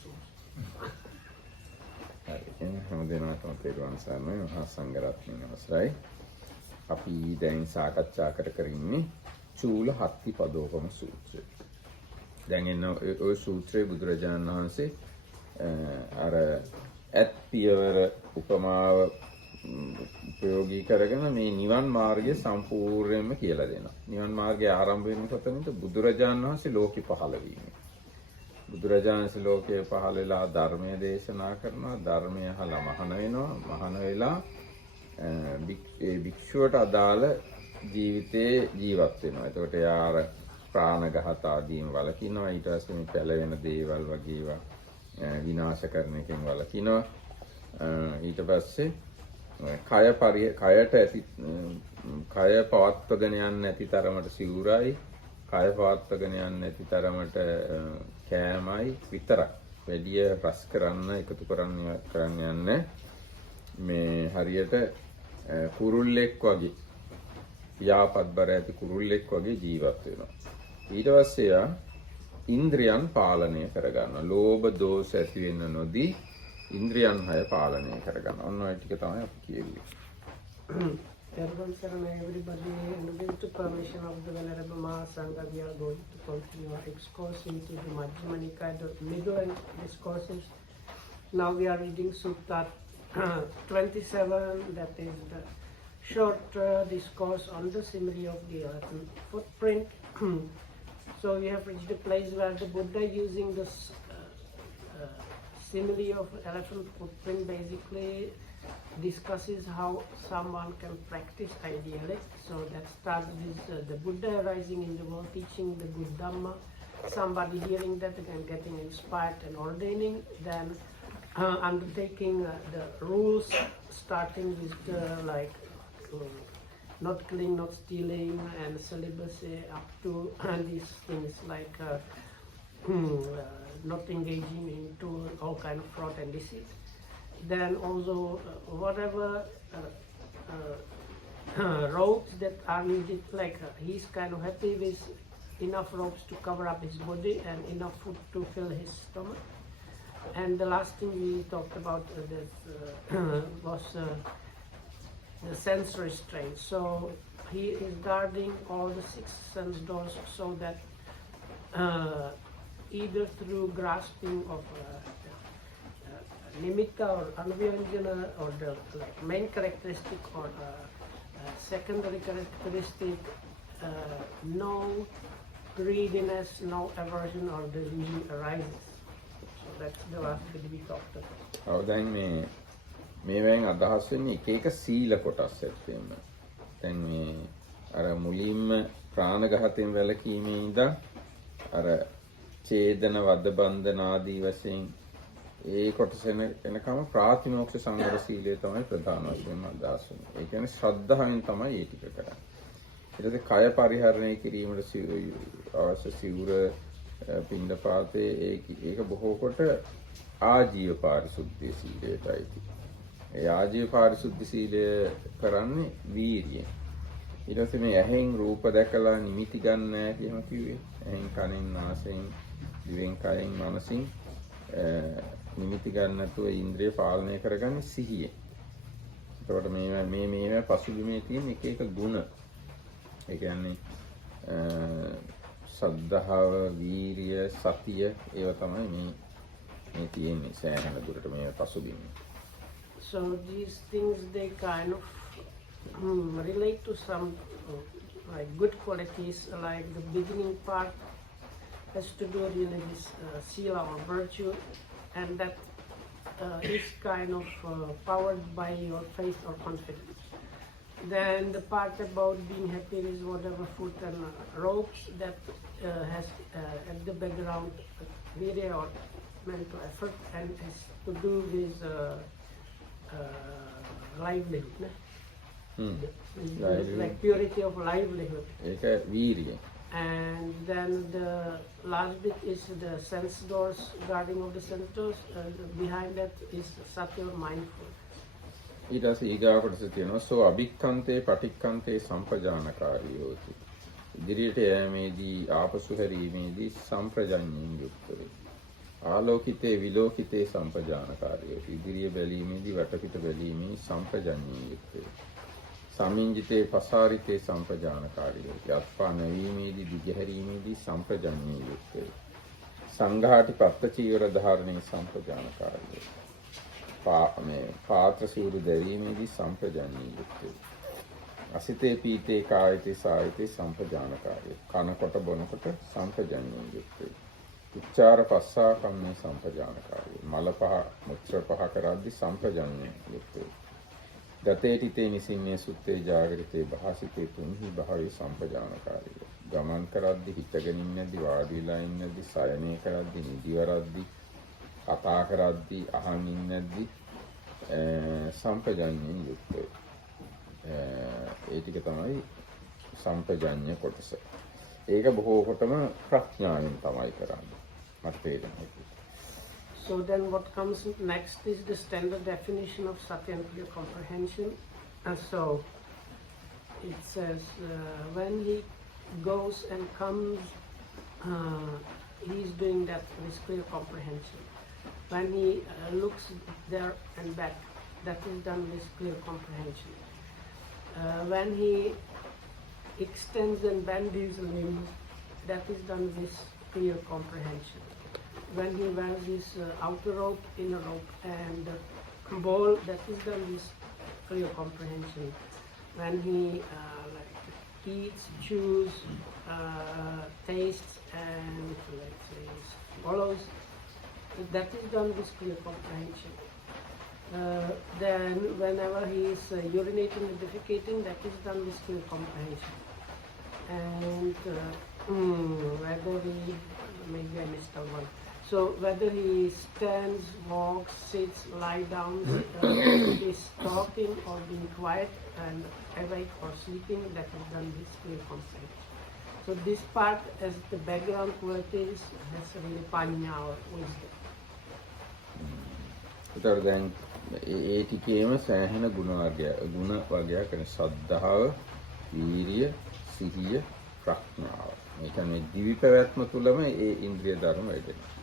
source. හරි. හැම දිනකටම තේරුවන් සරණයි මහා සංඝරත්නයේ අවසරයි. අපි දැන් සාකච්ඡා කර ඉන්නේ චූල හත්ති පදෝපම සූත්‍රය. දැන් එන ওই සූත්‍රයේ බුදුරජාණන් වහන්සේ අර ඇත් පියවර උපමාව ප්‍රයෝගී කරගෙන මේ නිවන් මාර්ගය සම්පූර්ණයෙන්ම කියලා දෙනවා. නිවන් මාර්ගය ආරම්භ වෙන්නේ කොතනින්ද? බුදුරජාණන් වහන්සේ ලෝකෙ පහළ වීමෙන්. බුදුරජාණන් වහන්සේ ලෝකයේ පහළ වෙලා ධර්මය දේශනා කරනවා, ධර්මය අහලා මහාන වෙනවා, මහාන වෙලා ඒ භික්ෂුවට අදාළ ජීවිතේ ජීවත් වෙනවා. එතකොට යාර ප්‍රාණඝාත ආදීන් වළකිනවා. ඊට පස්සේ මේ පැලවෙන දේවල් වගේ ඒවා විනාශ කරන එකෙන් වළකිනවා. ඊට පස්සේ කයට ඇති කය පවත්වගෙන යන්නේ නැති තරමට සිවුරයි, කය පවත්වගෙන යන්නේ නැති තරමට කෑමයි විතරක්. වැඩි රස කරන්න එකතු කරන්න යන්නේ මේ හරියට කුරුල්ලෙක් වගේ, පියාපත්බර ඇති කුරුල්ලෙක් වගේ ජීවත් වෙනවා. ඊට පස්සේ යා ඉන්ද්‍රියන් පාලනය කරගන්නවා. ලෝභ දෝෂ ඇති වෙන්න නොදී ඉන්ද්‍රියන් 6 පාලනය කරගන්න. ඔන්න ඔය ටික තමයි අපි කියුවේ. Everybody, and with the permission of the Venerable Mahasangha, we are going to continue our discourse into the Majjhima Nikaya, the middle discourses. Now we are reading Sutta 27, that is the short discourse on the simile of the elephant footprint. So we have reached the place where the Buddha, using this simile of elephant footprint, basically discusses how someone can practice ideally. So that starts with the Buddha arising in the world, teaching the good Dhamma, somebody hearing that and getting inspired and ordaining, then undertaking the rules, starting with not killing, not stealing, and celibacy, up to these things like not engaging into all kind of fraud and deceit. Then also whatever robes that are needed, like he's kind of happy with enough robes to cover up his body and enough food to fill his stomach. And the last thing we talked about was the sense restraint. So he is guarding all the 6 sense doors so that either through grasping of nimitta or anuvyanjana, or the main characteristic or secondary characteristic, no greediness, no aversion or delusion arises. So that's the last bit we talked about. දැන් මේවෙන් අදහස් වෙන්නේ එක එක සීල කොටස් ඇත්තෙම. දැන් මේ අර මුලින්ම ප්‍රාණඝාතයෙන් වැළකීමේ ඉඳන් අර ඡේදන වද බන්ධන ආදී වශයෙන් ඒ කොටස එනකම ප්‍රාතිමෝක්ෂ සංවර සීලය තමයි ප්‍රධාන වශයෙන්ම අදහස් වෙන්නේ. ඒ කියන්නේ ශ්‍රද්ධාවෙන් තමයි ඒ ටික කරන්නේ. ඊට පස්සේ කය පරිහරණය කිරීමට අවශ්‍ය සිවුර, පින්ඩපාතේ ඒක බොහෝ කොට ආජීව පාරිශුද්ධ සීලයටයි. ඒ ආජීව පාරිශුද්ධ සීලය කරන්නේ වීර්යයෙන්. ඊට පස්සේ මේ ඇහෙන් රූප දැකලා නිමිති ගන්න නැහැ කියනවා කිව්වේ. ඇහෙන් කනෙන් නාසයෙන් දිවෙන් කයෙන් මනසින් නිමිති ගන්න නැතුව ඉන්ද්‍රිය පාලනය කරගන්නේ සිහියෙන්. එතකොට මේ පසුබිමේ තියෙන එක එක ගුණ. ඒ කියන්නේ සද්ධාව, වීරිය, සතිය ඒවා තමයි මේ තියෙන්නේ සෑහෙන දුරට මේ පසුබිමේ. So these things, they kind of relate to some like good qualities, like the beginning part has to do really with sila or virtue, and that is kind of powered by your faith or confidence. Then the part about being happy with whatever food and robes, that has at the background virya or mental effort, and has to do with livelihood. Like purity of livelihood. And then the last bit is the sense doors, guarding of the sense doors. Behind that is satya or mindful. ඊට පස්සේ ඊගා කොටස තියෙනවා සෝ අභික්ඛන්තේ පටික්ඛන්තේ සම්පජානකාරී හොති. ඉදිරියට යෑමේදී ආපසු හැරීමේදී සම්ප්‍රජඤ්ඤයෙන් යුක්ත වේ. ආලෝකිතේ විලෝකිතේ සම්පජානකාරිය. ඉදිරිය බැලීමේදී වටපිට බැලීමේ සම්පජඤ්ඤී යුක්තය. සමින්ජිතේ පසාරිතේ සම්පජානකාරිය. යත්පා නැවීමේදී දිගහැරීමේදී සම්පජඤ්ඤී යුක්තය. සංඝාටි පත්ත චීවර ධාරණේ සම්පජානකාරිය. පාත්‍ර සිවුරු දැරීමේදී සම්පජඤ්ඤී යුක්තය. අසිතේ පීතේ කායතේ සායතේ සම්පජානකාරිය. කනකොට බොනකොට සම්පජඤ්ඤී යුක්තය. උච්චාර පස්සා කම්මේ සම්පජානකාරිය. මල පහ මුත්‍ර පහ කරද්දී සම්පජඤ්ඤී යුක්තය. ගතේ තිතේ නිසින්නේ සුත්තේ ජාගරිතේ භාසිතේ තුන්හි භාවයේ සම්පජානකාරිය. ගමන් කරද්දී හිටගෙන ඉන්නදී වාඩි වෙලා ඉන්නදී සයනය කරද්දී නිදිවරද්දී කතා කරද්දී අහන් ඉන්නදී සම්පජඤ්ඤී යුක්තය. ඒ ටික තමයි සම්පජඤ්ඤ කොටස. ඒක බොහෝ කොටම ප්‍රඥාවෙන් තමයි කරන්නේ. මට තේරෙන්නේ. So then what comes next is the standard definition of Satya and Clear Comprehension. And so it says when he goes and comes, he is doing that with clear comprehension. When he looks there and back, that is done with clear comprehension. When he extends and bends his limbs, that is done with clear comprehension. When he wears his outer robe, inner robe, and ball, that is done with clear comprehension. When he eats, chews, tastes, and let's say swallows, that is done with clear comprehension. Then whenever he is urinating and defecating, that is done with clear comprehension. And whether he, maybe I missed out one. So whether he stands, walks, sits, lie down, is talking or being quiet and awake or sleeping, that is done with clear comprehension. So this part as the background qualities has really panya or wisdom. ඒතර දැන් ඒ ටිකේම සෑහෙන ගුණ වර්ගයක් කරන ශ්‍රද්ධාව, වීරිය, සිහිය, ප්‍රඥාව. මේ කියන්නේ දිවි පැවැත්ම තුළම ඒ ඉන්ද්‍රිය ධර්ම වැඩෙනවා.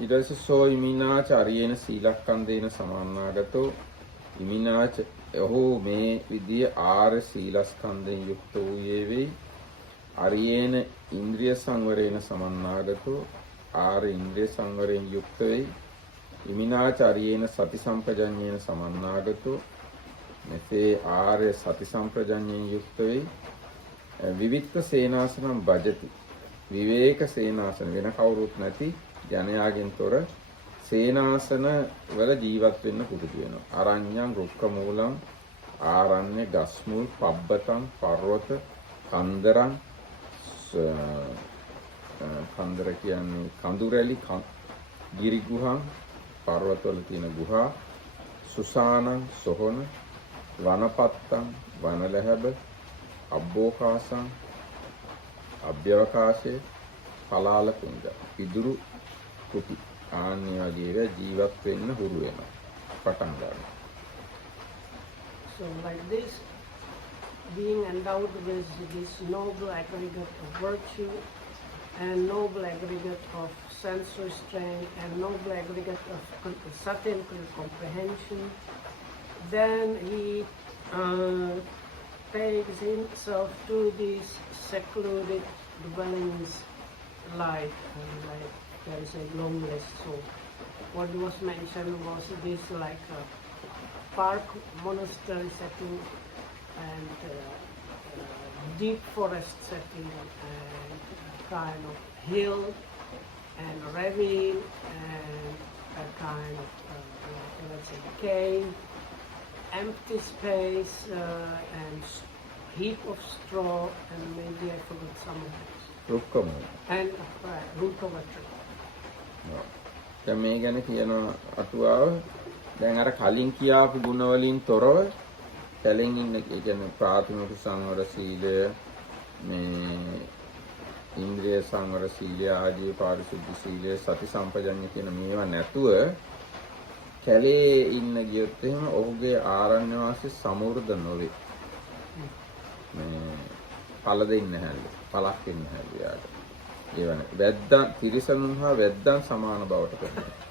ඊට පස්සේ සෝ ඉමිනාච අරියේන සීලක්ඛන්දේන සමන්නාගතෝ ඉමිනාච ඔහු මේ විදිය ආර්ය සීලස්කන්ධයෙන් යුක්ත වූයේ වෙයි. අරියේන ඉන්ද්‍රිය සංවරේන සමන්නාගතෝ ආර්ය ඉන්ද්‍රිය සංවරයෙන් යුක්ත වෙයි. ඉමිනාච අරියේන සති සම්පජඤ්ඤේන සමන්නාගතෝ මෙසේ ආර්ය සති සම්පජඤ්ඤයෙන් යුක්ත වෙයි. විවික්ත සේනාසනම් භජති. විවේක සේනාසන වෙන කවුරුත් නැති ජනයාගෙන් තොර සේනාසන වල ජීවත් වෙන්න පුරුදු වෙනවා. අරඤ්ඤං රුක්ක මූලං ආරණ්‍ය ගස්මුල් පබ්බතං පර්වත කන්දරං කන්දර කියන්නේ කඳුරැලි ගිරි ගුහා පර්වතවල තියෙන ගුහා සුසානං සොහොන වනපත්තං වනලැහැබ අබ්බෝකාසං අභ්‍යවකාශය පලාල කුංග ඉදුරු කුටි ආන්‍ය වගේ ජීවත් වෙන්න හුරු වෙනවා පටන් ගන්නවා. So like this, being endowed with this noble aggregate of virtue and noble aggregate of sense restraint and noble aggregate of Satya and Clear Comprehension, then he takes himself to these secluded dwellings like there is a loneless soul. What was mentioned was this like a park monastery setting and deep forest setting and a kind of hill and ravine and a kind of let's say cave, empty space and heap of straw and maybe I forgot some of it. රුක්කම. And root of a tree. දැන් මේ ගැන කියන අටුවාව දැන් අර කලින් කියාපු ගුණ වලින් තොරව කලින් ඉන්න ඒ කියන්නේ ප්‍රාථමික සංවර සීලය මේ ඉන්ද්‍රිය සංවර සීලය ආදී පාරිශුද්ධ සීලය සති සම්පජඤ්ඤය කියන මේවා නැතුව කැලේ ඉන්න ගියොත් එහෙම ඔහුගේ ආරණ්‍ය වාසය සමෘද්ධ නොවේ. මේ පළ දෙන්නේ නැහැ. පළක් දෙන්නේ නැහැ යාට. ඒ වනේ වැද්දන් තිරිසනුන් හා වැද්දන් සමාන බවට පෙනෙනවා.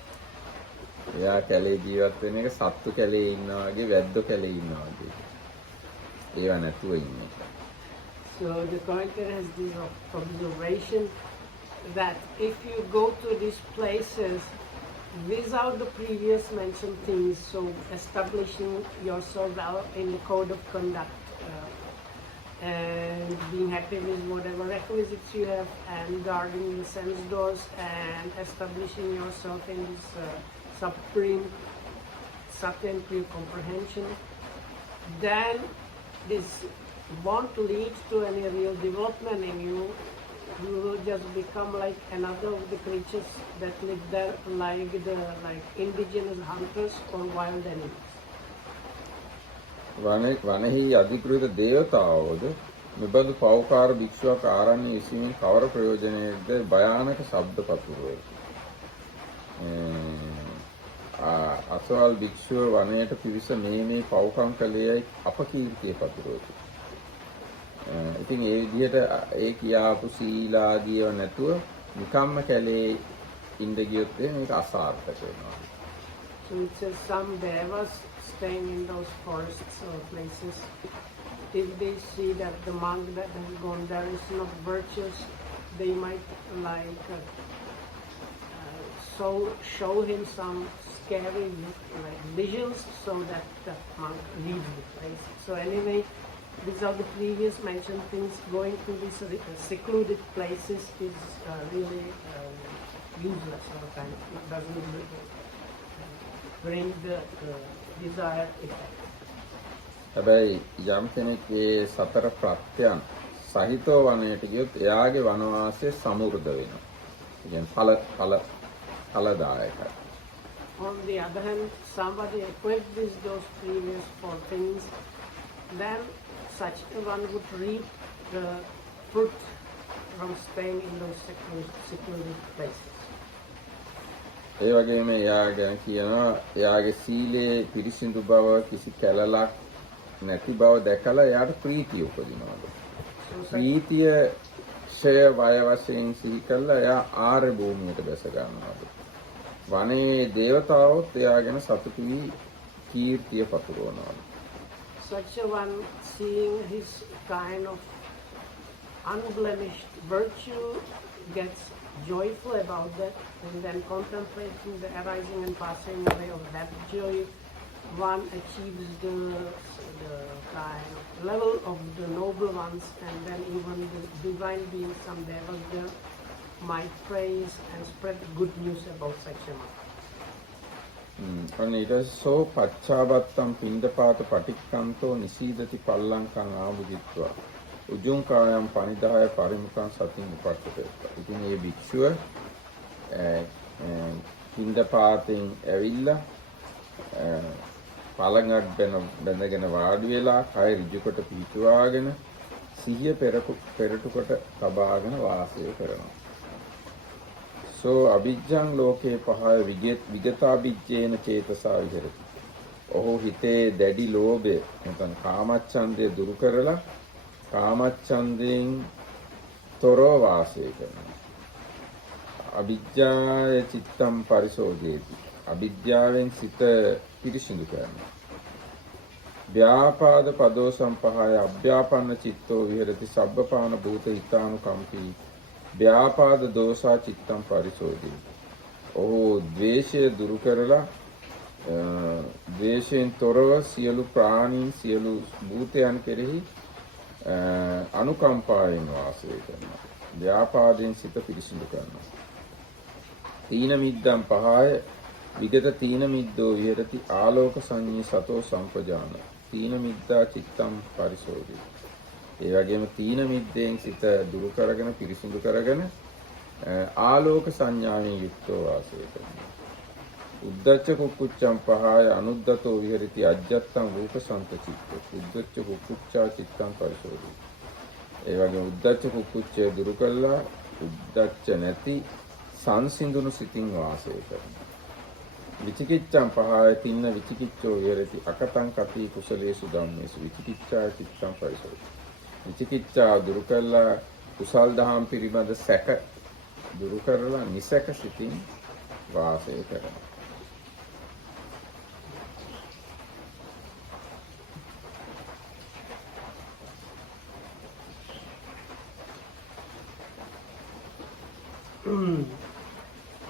එයා කැලේ ජීවත් වෙන එක සත්තු කැලේ ඉන්නා වගේ වැද්දෝ කැලේ ඉන්නා වගේ. ඒව නැතුව ඉන්නේ. So the commentator has this observation that if you go to these places without the previous mentioned things, so establishing yourself out in the code of conduct and being happy with whatever requisites you have and guarding the sense doors and establishing yourself in this supreme Satya and pure comprehension, then this won't lead to any real development in you. You will just become like another of the creatures that live there, like indigenous hunters or wild animals. වනෙහි අධිකෘත දේවතාවෝද මෙබඳු පෞකාර භික්ෂුවක් ආරණ්‍ය විසීමෙන් කවර ප්‍රයෝජනයේද භයානක ශබ්ද පතුරවයි. අසවල් භික්ෂුව වනයේට පිවිස මේ පෞකම් කළේයි අපකීර්තිය පතුරවති. ඉතින් ඒ විදිහට ඒ කියාපු සීලාදියව නැතුව නිකම්ම කැලේ ඉඳ ගියොත් මේක අසාර්ථක වෙනවා. So it says some devas staying in those forests or places, if they see that the monk that has gone there is not virtuous, they might show him some scary visions so that the monk leaves the place. So anyway, these are the previous mentioned things. Going to these secluded places is really useless all the time. It doesn't bring the desired effect. හැබැයි යම් කෙනෙක් ඒ සතර ප්‍රත්‍යයන් සහිතව වනයේට ගියොත් එයාගේ වනවාසය සමෘද්ධ වෙනවා. ඒ කියන්නේ ඵලදායකයි. On the other hand, somebody equipped with those previous four things, then such a one would reap the fruit from staying in those secluded places. ඒ වගේම එයා ගැන කියනවා එයාගේ සීලයේ පිරිසිදු බව කිසි කැලලක් නැති බව දැකලා එයාට ප්‍රීතිය උපදිනවලු. ප්‍රීතිය ක්ෂය වය වශයෙන් සිහි කළා එයා ආර්ය භූමියට බැස ගන්නවලු. වනයේ දේවතාවොත් එයා ගැන සතුටු වී කීර්තිය පතුරවනවලු. Such a one seeing his kind of unblemished virtue gets joyful about that, and then contemplating the arising and passing away of that joy, one achieves the kind of level of the noble ones, and then even the divine beings, some devas there, might praise and spread good news about such a one. අන්න ඊට සෝ පච්චාබත්තම් පින්ඩපාත පටික්කන්තෝ නිසීදති පල්ලංකං ආභුජිත්වා උජුං කායම් පනිදාය පරිමුඛං සතින් උපට්ඨපේත. ඉතින් මේ භික්ෂුව පින්ඩපාතෙන් ඇවිල්ලා පළඟක් බැඳගෙන වාඩි වෙලා කය ඍජු කොට පිටුවාගෙන සිහිය පෙරටු කොට තබාගෙන වාසය කරනවා. සෝ අවිජ්ජං ලෝකේ පහය විගතාවිජ්ජේන චේතසා විහෙරති. ඔහු හිතේ දැඩි ලෝභය නැත්නම් කාමච්ඡන්දය දුරු කරලා කාමච්ඡන්දයෙන් තොරව වාසය කරනවා. අවිජ්ජාය චිත්තම් පරිසෝධේති. අවිද්‍යාවෙන් සිත පිරිසිදු කරනවා. ව්‍යාපාද පදෝ සම්පහාය අභ්‍යාපන්න චිත්තෝ විහෙරති සබ්බපාන භූත හිතානුකම්පී ව්‍යාපාද දෝසා චිත්තම් පරිසෝධේති. ඔහු ද්වේෂය දුරු කරලා ද්වේෂයෙන් තොරව සියලු ප්‍රාණීන් සියලු භූතයන් කෙරෙහි අනුකම්පාවෙන් වාසය කරනවා. ව්‍යාපාදයෙන් සිත පිරිසිදු කරනවා. තීන මිද්දම් පහය විගත තීන මිද්දෝ විහෙරති ආලෝක සංඤී සතෝ සම්පජාන තීන මිද්දා චිත්තම් පරිසෝධි. ඒ වගේම තීන මිද්දෙන් සිත දුරු කරගෙන පිරිසිදු කරගෙන ආලෝක සංඥාවෙන් යුක්තව වාසය කරනවා. උද්දච්ච කුක්කුච්චම් පහය අනුද්දතෝ විහෙරති අජ්ජත්තං රූපසන්ත චිත්ත උද්දච්ච කුක්කුච්චා චිත්තම් පරිසෝධි. ඒ වගේම උද්දච්ච කුක්කුච්චය දුරු කළා උද්දච්ච නැති සංසිඳුණු සිතින් වාසය කරනවා. විචිකිච්ඡම් පහය තින්න විචිකිච්ඡෝ විහෙරති අකතං කති කුසලේසු ධම්මේසු විචිකිච්ඡා චිත්තම් පරිසෝධි. විචිකිච්ඡා දුරු කළා කුසල් දහම් පිළිබඳ සැක දුරු කරලා නිසක සිතින් වාසය කරනවා.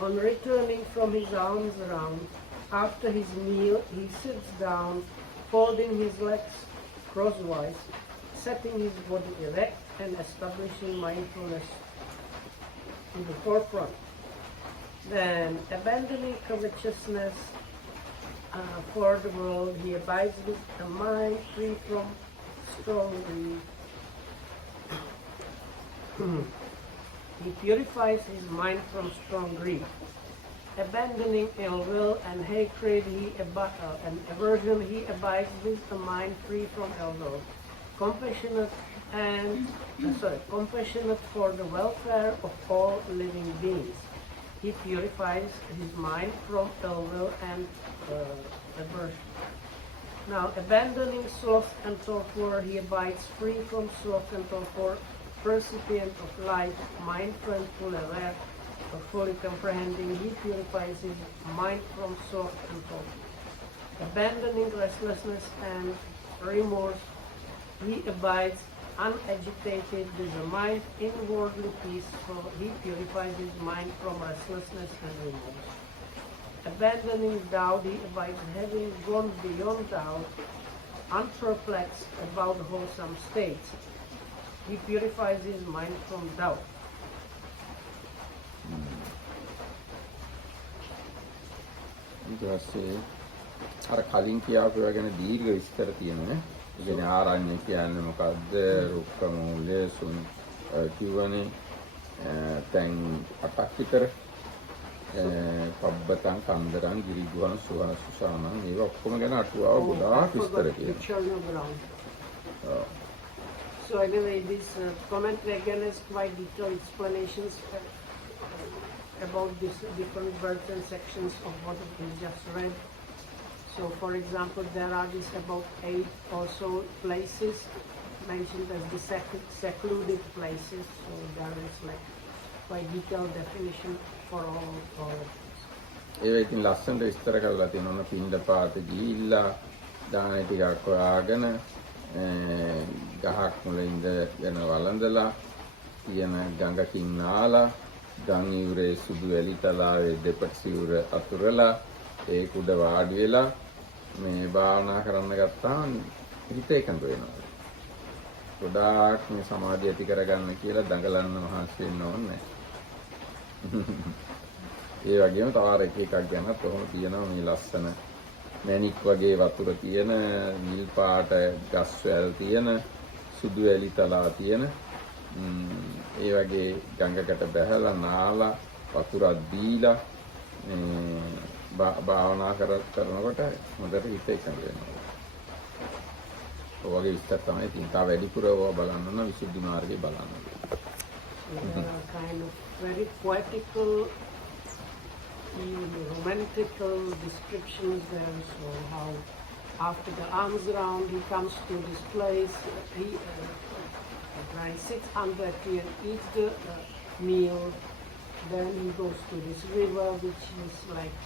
On returning from his alms round, after his meal, he sits down, folding his legs crosswise, setting his body erect and establishing mindfulness in the forefront. Then, abandoning covetousness for the world, he abides with a mind free from strong greed. He purifies his mind from strong greed. Abandoning ill will and hatred and aversion, he abides with a mind free from ill will. Compassionate compassionate for the welfare of all living beings. He purifies his mind from ill will and aversion. Now, abandoning sloth and torpor, he abides free from sloth and torpor, recipient of light, mindful and fully aware, or fully comprehending, he purifies his mind from sloth and torpor. Abandoning restlessness and remorse, he abides unagitated with a mind inwardly peaceful, he purifies his mind from restlessness and remorse. Abandoning doubt, he abides having gone beyond doubt, unperplexed about wholesome states. He purifies his mind from doubt. ඊට පස්සේ අර කලින් කියාපු ඒවා ගැන දීර්ඝ විස්තර තියෙනවා. ඒ කියන්නේ ආරණ්‍ය කියන්නේ මොකද්ද? රුක්ක මූල්‍ය කිව්වනේ. දැන් 8ක් විතර පබ්බතං කන්දරං ගිරිගුවන් සුවන සුසානං මේවා ඔක්කොම ගැන අටුවාව ගොඩාක් විස්තර කියනවා. So anyway, this commentary again has quite detailed explanations about these different verbs and sections of what we just read. So for example, there are these about 8 also places mentioned as the secluded places. So there is like quite detailed definition for all of this. ඒවා ඉතින් ලස්සනට විස්තර කරලා තියෙනවා. පින්ඩපාත ගිහිල්ලා දාන ටිකක් හොයාගෙන ගහක් මුල ඉඳගෙන වළඳලා තියෙන ගඟකින් නාලා ගම් ඉවුරේ සුදු වැලි තලාවේ දෙපසිවුර අතුරලා ඒ කුඩ වාඩි වෙලා මේ භාවනා කරන්න ගත්තාම හිත එකඟ වෙනවා. ගොඩාක් මේ සමාධිය ඇති කරගන්න කියලා දඟලන්න මහන්සි වෙන්න ඕනේ. ඒ වගේම තව එක එකක් ගැනත් කොහොම තියෙනවා මේ ලස්සන මැණික් වගේ වතුර තියෙන, නිල් පාට ගස් වැල් තියෙන, සුදු වැලි තලා තියෙන ඒ වගේ ගඟකට බැහැලා නාලා වතුරක් දීලා භාවනා කරනකොට හොඳට හිත එකඟ වෙනවා. ඔය වගේ විස්තර තමයි තියෙන්නේ. තව වැඩිපුර ඔය බලන්න නම් විසුද්ධි මාර්ගය බලන්න. Kind of very poetical, romantical descriptions there. So how after the alms round he comes to this place, he sits under a tree and eats the meal. Then he goes to this river, which is like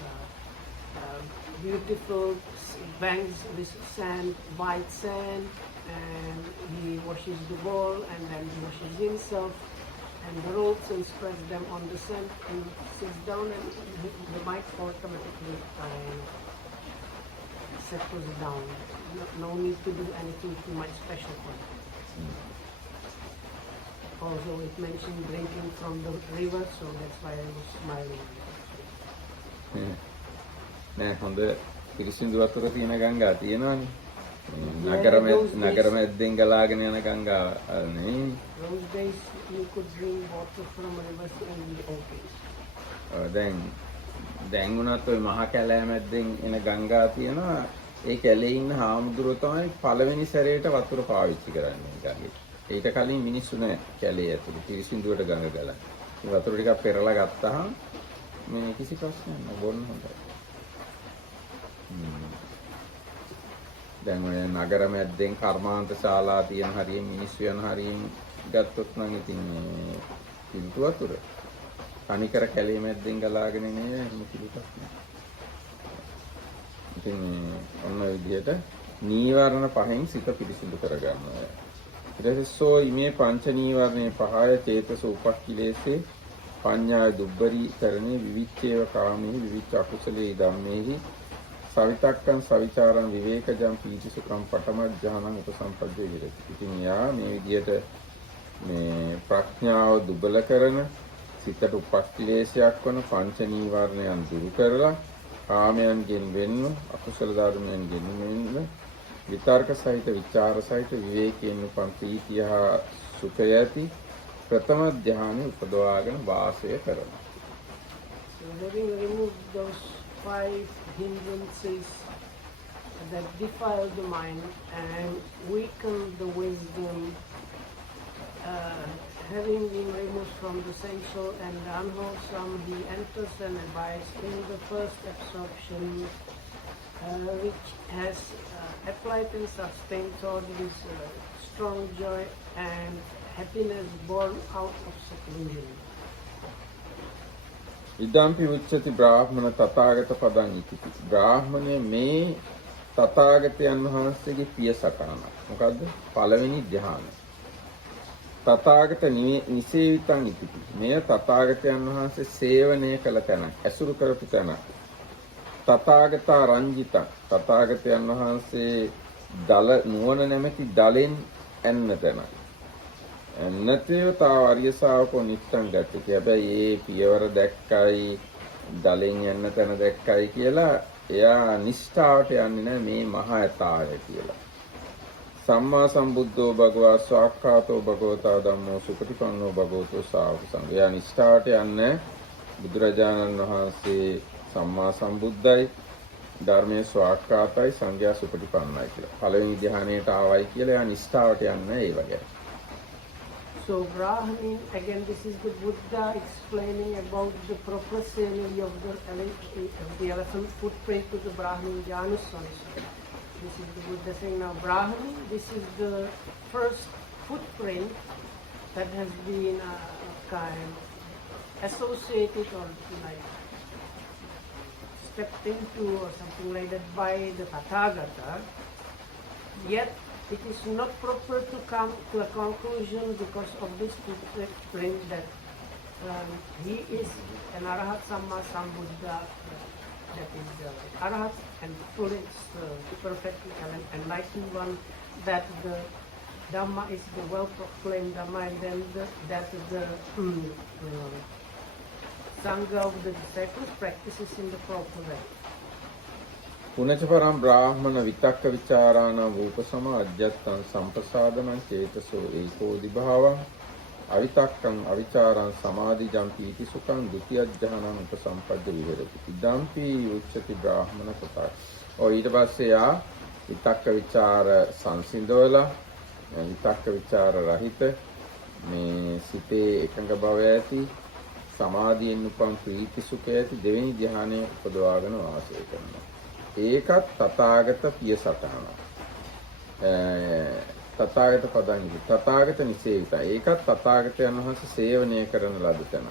beautiful banks with sand, white sand, and he washes the bowl and then he washes himself and the ropes and spreads them on the sand and sits down, and the mind automatically settles down. No need to do anything too much special for it. Also, it mentioned drinking from the river, so that's why I was smiling. නෑ හොඳ පිරිසිදු වතුර තියෙන ගංගා තියෙනවානේ. නගර මැද්දෙන් ගලාගෙන යන ගංගා නේ. Those days you could drink water from rivers and oceans. දැන් උනත් ওই මහා කැලෑ මැද්දෙන් එන ගංගා තියෙනවා. ඒ කැලේ ඉන්න හාමුදුරුවෝ තමයි පළවෙනි සැරේට වතුර පාවිච්චි කරන්නේ ගඟේ. ඊට කලින් මිනිස්සු නෑ කැලේ ඇතුළේ පිරිසිදුවට ගඟ ගලන. මේ වතුර ටිකක් පෙරලා ගත්තාම මේ කිසි ප්‍රශ්නයක් නෑ බොන්න හොඳයි. දැන් ඔය නගර මැද්දෙන් කර්මාන්ත ශාලා තියෙන හරිය මිනිස්සු යන හරියෙන් ගත්තොත් නම් ඉතින් මේ පිළිතු වතුර තනිකර කැලේ මැද්දෙන් ගලාගෙන එන්නේ එහෙම පිළිපක් නෑ. ඉතින් ඔන්න ඔය විදිහට නීවරණ පහෙන් සිත පිරිසිදු කරගන්නවා. ඊට පස්සේ සෝ ඉමේ පංච නීවරණේ පහය චේතස උපක්ඛිලේසේ පඤ්ඤා දුබ්බරීකරණේ විවිච්ඡේව කාමේ විවිච්ඡ අකුසලේ ධම්මේහි සවිතක්කං සවිචාරං විවේකජං පීතිසුඛං පඨමඥානං උපසම්පද්දේ විරති. ඉතින් යා මේ විදිහට මේ ප්‍රඥාව දුබල කරන සිතට උපක්ඛිලේශයක් වන පංච නීවරණයන් දුරු කරලා කාමයන්ගෙන් වෙන්න අකුසල ධර්මයන්ගෙන් වෙන්න විතර්ක සහිත විචාර සහිත විවේකයෙන් උපන් ප්‍රීතිය හා සුඛය ඇති ප්‍රථම ධ්‍යානෙ උපදවාගෙන වාසය කරනවා. So having removed those 5 hindrances that defile the mind and weaken the wisdom, having been removed from the sensual and the unwholesome, he enters and abides in the first absorption, which has applied and sustained toward this strong joy and happiness born out of seclusion. ඉදම්පි උච්චති බ්‍රාහ්මණ තථාගත පදං ඉති. බ්‍රාහ්මණය මේ තථාගතයන් වහන්සේගේ පිය සටහන. මොකද්ද? පළවෙනි ධ්‍යානය. තථාගත නිසේවිතං ඉති. මෙය තථාගතයන් වහන්සේ සේවනය කළ තැන, ඇසුරු කරපු තැන. තථාගතා රංජිතං. තථාගතයන් වහන්සේ දල නුවණ නැමැති දලෙන් ඇන්න තැන. නැතේව තාව ආර්ය ශාවකෝ නිත්තං ගති. හැබැයි ඒ පියවර දැක්කයි දලෙන් යන්න තැන දැක්කයි කියලා එයා නිෂ්ඨාවට යන්නේ නැහැ මේ මහා යථාය කියලා. සම්මා සම්බුද්ධෝ භගවා ස්වාක්ඛාතෝ භගවතා ධම්මෝ සුපටිපන්නෝ භගවතෝ ශාවක සංඝ. එයා නිෂ්ඨාවට යන්නේ බුදුරජාණන් වහන්සේ සම්මා සම්බුද්ධයි ධර්මයේ ස්වාක්ඛාතයි සංඝයා සුපටිපන්නයි කියලා. පළවෙනි ධ්‍යානයට ආවයි කියලා එයා නිෂ්ඨාවට යන්නේ ඒ වගේ. So Brahmin, again this is the Buddha explaining about the proper scenery of the elephant footprint to the Brahmin Janusons. This is the Buddha saying now Brahmin, this is the first footprint that has been kind of associated or like stepped into or something like that by the Tathagata. Yet it is not proper to come to a conclusion because of this footprint that he is an Arahat Samma Sambuddha, that is Arahat and fully perfectly enlightened one, that the Dhamma is the well-proclaimed Dhamma, and then that the Sangha of the disciples practices in the proper way. පුනච පරම් බ්‍රාහ්මණ විතක්ක විචාරාණ රූප සමාජ්ජත්තං සම්පසාදනං චේතසෝ ඒකෝදි භාවං අවිතක්කං අවිචාරං සමාධිජං පීති සුඛං ဒ ුතිය ඥානං උපසම්පද්ද විහෙරති. ඉදම්පි උච්චති බ්‍රාහ්මණ කතා. ඊට පස්සේ යා විතක්ක විචාර සංසිඳවලා විතක්ක විචාර රහිත මේ සිතේ එකඟ බව ඇති සමාධියෙන් උපන් ප්‍රීති සුඛය ඇති දෙවෙනි ධ්‍යානය උපදවාගෙන වාසය කරනවා. ඒකත් තථාගත පිය සටහන. තථාගත පදං තථාගත නිසේවිතයි. ඒකත් තථාගතයන් වහන්සේ සේවනය කරන ලද තැන.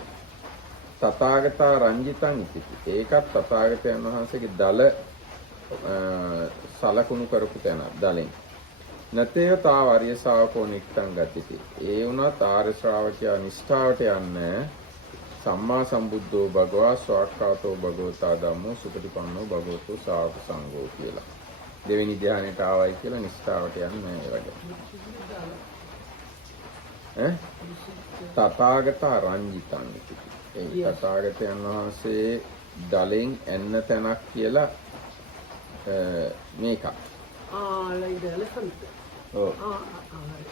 තථාගතා රංජිතං ඉති. ඒකත් තථාගතයන් වහන්සේගේ දල සලකුණු කරපු තැන දලෙන්. නැතේව තාව ආර්ය ශාවකෝ නිත්තං ගතිති. ඒ වුණත් ආර්ය ශ්‍රාවකයා නිෂ්ඨාවට යන්නේ සම්මා සම්බුද්ධෝ භගවා ස්වාක්ඛාතෝ භගවතා ධම්මෝ සුපටිපන්නෝ භගවතෝ ශාවක සංඝෝ කියලා. දෙවෙනි ධ්‍යානෙට ආවයි කියලා නිෂ්ඨාවට යන්නේ ඒ වගේ. තථාගතා රංජිතං ඉති. ඒ තථාගතයන් වහන්සේ දලෙන් එන්න තැනක් කියලා මේක. Like the elephant. Oh.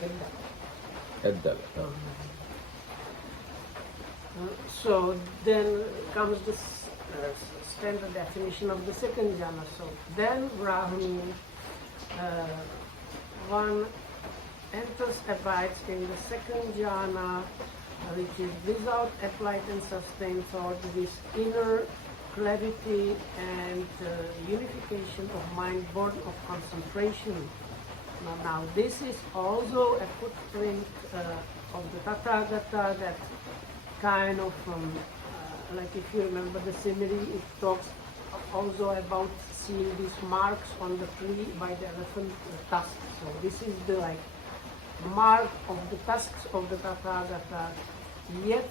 Like ඇද්දල. So then comes the standard definition of the second jhana. So then Brahmin, one enters, abides in the second jhana, which is without applied and sustained thought, this inner clarity and unification of mind born of concentration. Now this is also a footprint of the Tathagata that kind of like if you remember the simile, it talks also about seeing these marks on the tree by the elephant tusk. So this is the like mark of the tusks of the Tathagata. Yet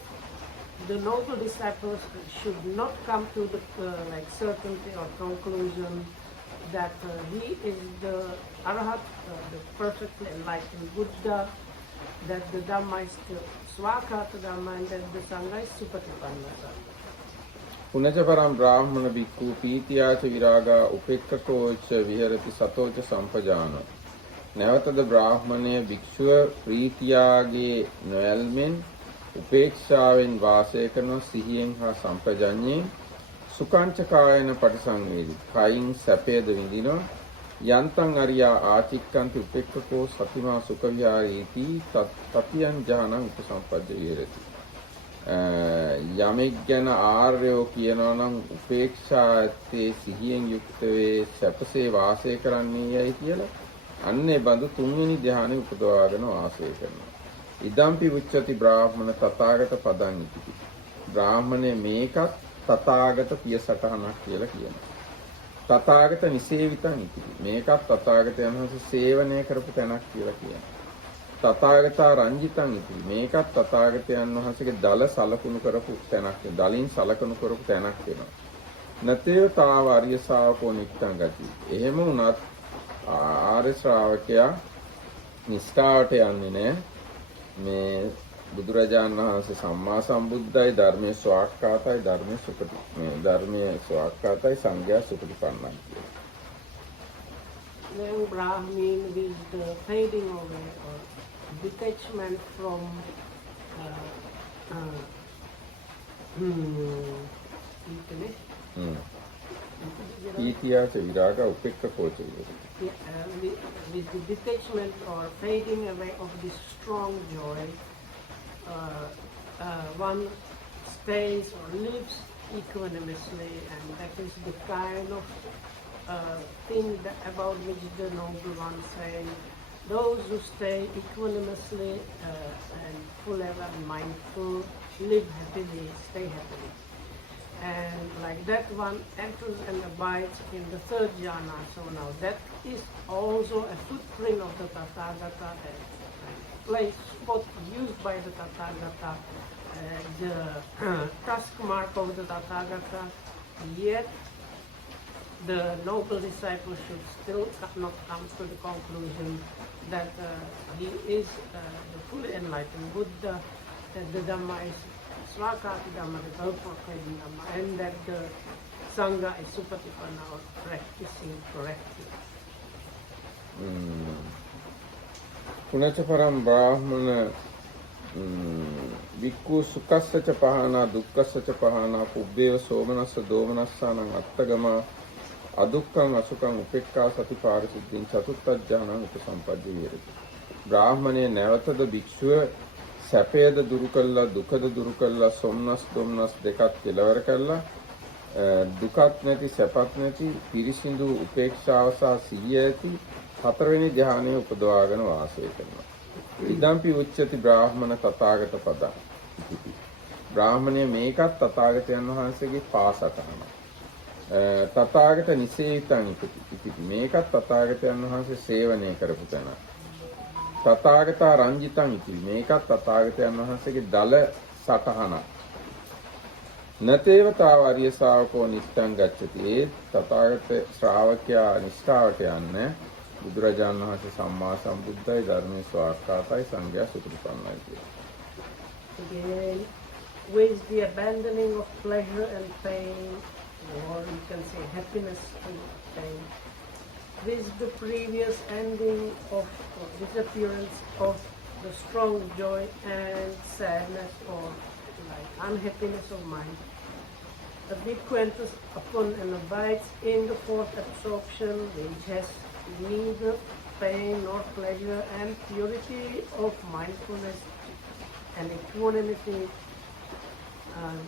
the noble disciples should not come to the like certainty or conclusion that he is the Arhat, the perfectly enlightened Buddha, that the Dhamma is the Swakata Dhamma, and that the Sangha is Supatipanna Sangha. පුනච පරම් බ්‍රාහ්මණ භික්ඛු පීතියාච විරාගා උපේක්ඛකෝච විහෙරති සතෝච සම්පජානෝ. නැවතද බ්‍රාහ්මණය භික්ෂුව ප්‍රීතියාගේ නොයල්මෙන් උපේක්ෂාවෙන් වාසය කරන සිහියෙන් හා සම්පජඤ්ඤයෙන් සුඛංච කායන පටිසංවේදී කයින් සැපයද විඳිනවා. යන්තං අරියා ආචික්කන්ති උපේක්ඛකෝ සතිමා සුඛ විහාරීති තතියං ඥානං උපසම්පජ්ජ විහෙරති. යමෙක් ගැන ආර්යෝ කියනවා නම් උපේක්ෂා ඇත්තේ සිහියෙන් යුක්ත වේ සැපසේ වාසය කරන්නේ යයි කියලා අන්නේ බඳු තුන්වෙනි ධ්‍යානෙ උපදවාගෙන වාසය කරනවා. ඉදම්පි උච්චති බ්‍රාහ්මණ තථාගත පදං ඉති. බ්‍රාහ්මණය මේකත් තථාගත පිය සටහනක් කියලා කියනවා. තථාගත නිසේවිතං ඉති. මේකත් තථාගතයන් වහන්සේ සේවනය කරපු තැනක් කියලා කියනවා. තථාගතා රංජිතං ඉති. මේකත් තථාගතයන් වහන්සේගේ දල සලකුණු කරපු තැනක්. දලින් සලකුණු කරපු තැනක් වෙනවා. නතේව තාව ආර්ය ශාවකෝ නිත්තං ගති. එහෙම වුණත් ආර්ය ශ්‍රාවකයා නිෂ්ඨාවට යන්නේ නැහැ. මේ බුදුරජාණන් වහන්සේ සම්මා සම්බුද්ධයි, ධර්මයේ ස්වාක්ඛාතයි, ධර්මයේ ස්වාක්ඛාතයි, සංඝයා සුපටිපන්නයි කියලා. Then Brahmin is the fading away or detachment from ඊතියාච විරාග උපේක්ඛකෝච with the detachment or fading away of this strong joy, one stays or lives equanimously, and that is the kind of thing that, about which the noble one saying, those who stay equanimously and full ever mindful, live happily, stay happily. And like that one enters and abides in the third jhana. So now that is also a footprint of the Tathagata, a place, spot used by the Tathagata, the task mark of the Tathagata. Yet the noble disciple should still not come to the conclusion that he is the fully enlightened Buddha, that the Dhamma is Swakati Dhamma, the well-proclaimed Dhamma, and that the Sangha is Supatipanna or practicing correctly. පුනච පරම් බ්‍රාහ්මණ වික්ඛු සුඛස්සච පහනා දුක්ඛස්සච පහනා පුබ්බේව සෝමනස්ස දෝමනස්සානං අත්තගම අදුක්ඛං අසුඛං උපේක්ඛා සති පාරිසුද්ධින් චතුත්ථ ඥානං උපසම්පජ්ජ විහෙරති. බ්‍රාහ්මණය නැවතද භික්ෂුව සැපයද දුරු කළා, දුකද දුරු කළා, සොම්නස් දොම්නස් දෙකත් කෙලවර කළා, දුකත් නැති සැපත් නැති පිරිසිදු උපේක්ෂාව සහ සිහිය ඇති හතරවෙනි ධ්‍යානය උපදවාගෙන වාසය කරනවා. ඉදම්පි උච්චති බ්‍රාහ්මණ තථාගත පදං. බ්‍රාහ්මණය මේකත් තථාගතයන් වහන්සේගේ පාසටහන. තථාගත නිසේවිතං ඉති. මේකත් තථාගතයන් වහන්සේ සේවනය කරපු තැන. තථාගතා රංජිතං ඉති. මේකත් තථාගතයන් වහන්සේගේ දල සටහනක්. නතේව තාව ආර්ය ශාවකෝ නිත්තං ගච්ඡති. ඒ තථාගත ශ්‍රාවකයා නිෂ්ඨාවට යන්නේ බුදුරජාණන් වහන්සේ සම්මා සම්බුද්ධයි, ධර්මයේ ස්වාක්ඛාතයි, සංඝයා සුපටිපන්නයි කියලා. Again, with the abandoning of pleasure and pain, or you can say happiness and pain, with the previous ending of or disappearance of the strong joy and sadness or like unhappiness of mind, the bhikkhu enters upon and abides in the fourth absorption, which has neither pain nor pleasure, and purity of mindfulness and equanimity.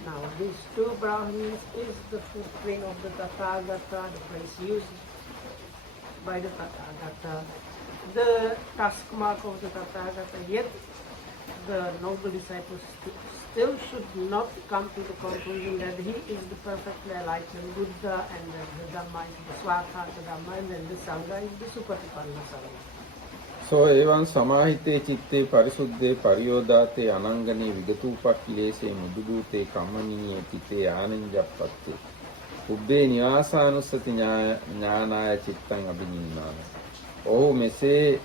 Now these two Brahmins is the footprint of the Tathagata, the place used by the Tathagata, the task mark of the Tathagata, yet the noble disciples still should not come to the conclusion that he is the perfectly enlightened Buddha and that the Dhamma is the Swakata Dhamma and then the Sangha is the Supatipanna Sangha. සෝ එවං සමාහිතේ චිත්තේ පරිසුද්ධේ පරියෝදාතේ අනංගනේ විගතූපක්ඛිලේසේ මුදුබූතේ කම්මනිනියේ තිතේ ආනංජප්පත්තේ උබ්බේ නිවාසානුස්සති ඥානාය චිත්තං අභිනින්නාන. ඔහු මෙසේ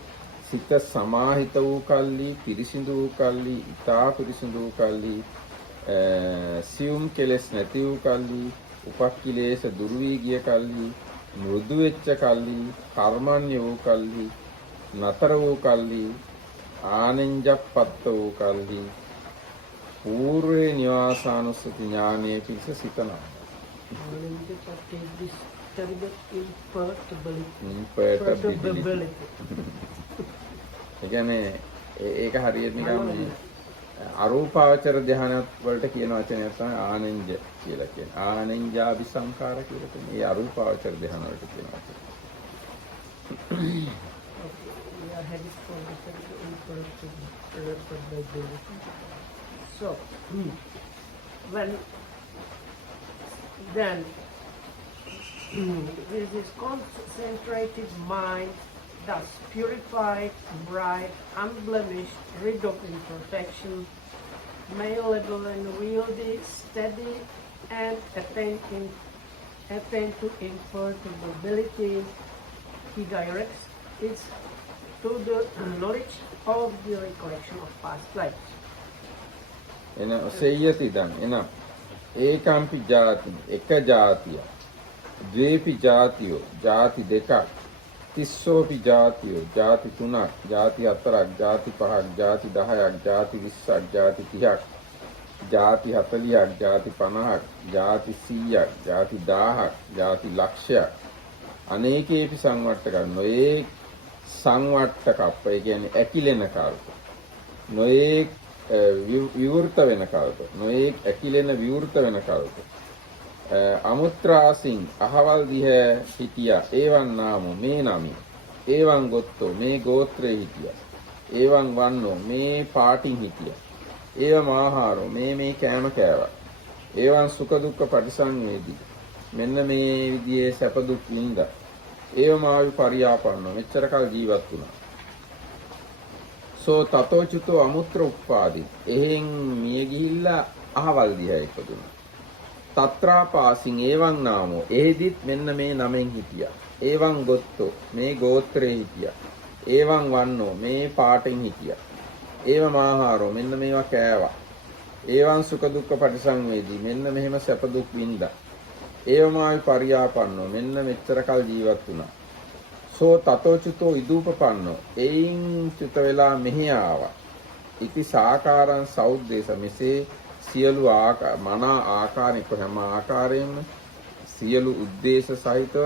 සිත සමාහිත වූ කල්ලි, පිරිසිදු වූ කල්ලි, ඊතා පිරිසිදු වූ කල්ලි, සියුම් කෙලෙස් නැති වූ කල්ලි, උපක්ඛිලේශ දුරු වී ගිය කල්ලි, මෘදු වෙච්ච කල්ලි, කර්මන්‍ය වූ කල්ලි, නතර වූ කල්ලි, ආනෙන්ජප්පත්ත වූ කල්ලි, පූර්වේ නිවාසානුස්සති ඥානයේ පිස සිතනවා. Ananjapatti is this terrible imperturbability. ඉම්පර්ටබිලිටි. ඒ කියන්නේ ඒක හරියට නිකන් මේ අරූපාවචර ධ්‍යාන වලට කියන වචනය තමයි ආනෙන්ජ කියලා කියන්නේ. ආනෙන්ජාභි සංඛාර කියලා කියන්නේ. ඒ අරූපාවචර ධ්‍යාන වලට කියන වචනය. We are headed for the imperturbability. So, when then with this concentrated mind, thus purified, bright, unblemished, rid of imperfection, malleable and wieldy, steady, and attain to imperturbability, he directs it to the knowledge of the recollection of past lives. එන සෙය්‍යති දන් එනම් ඒකම්පි ජාති එක ජාතිය, ද්වේපි ජාතියෝ ජාති දෙකක්, තිස්සෝපි ජාතියෝ ජාති තුනක්, ජාති හතරක්, ජාති පහක්, ජාති 10ක්, ජාති 20ක්, ජාති 30ක්, ජාති 40ක්, ජාති 50ක්, ජාති 100ක්, ජාති 1000ක්, ජාති ලක්ෂයක්, අනේකේපි සංවට්ටක නොයේ සංවට්ටකප්ප ඒ කියන්නේ ඇකිලෙන කල්ප, නොයේ විවෘත වෙන කල්ප, නොයේ ඇකිලෙන විවෘත වෙන කල්ප, අමුත්‍රාසින් අහවල් දිහ හිටියා, ඒවන් නාමෝ මේ නමි, ඒවන් ගොත්තෝ මේ ගෝත්‍රේ හිටියා, ඒවන් වන්නෝ මේ පාටින් හිටියා, ඒව මාහාරෝ මේ කෑම කෑවා, ඒවන් සුඛ දුක්ඛ පරිසංවේදී මෙන්න මේ විදිහේ සැප දුක් විඳා, ඒව මාවි පරියාපන්නෝ මෙච්චර කල් ජීවත් වුණා. සෝ තතෝචුතෝ අමුත්‍ර උප්පාදි එහෙන් මිය ගිහිල්ලා අහවල් දිහා ඉපදුණා. තත්‍රාපාසින් ඒවන් නාමෝ එහෙදිත් මෙන්න මේ නමෙන් හිටියා, ඒවන් ගොත්තෝ මේ ගෝත්‍රේ හිටියා, ඒවන් වන්නෝ මේ පාටෙන් හිටියා, ඒව මාහාරෝ මෙන්න මේවා කෑවා, ඒවන් සුඛ දුක්ඛ පරිසංවේදී මෙන්න මෙහෙම සැප දුක් විඳා, ඒවමාවි පරියාපන්නෝ මෙන්න මෙච්චර කල් ජීවත් වුණා. සෝ තතෝචුතෝ ඉදූපපන්නෝ එයින් චුත වෙලා මෙහි ආවා. ඉති සාකාරං සෞද්දේශ මෙසේ සියලු මන ආකාරයක හැම ආකාරයෙන්ම සියලු උද්දේශ සහිතව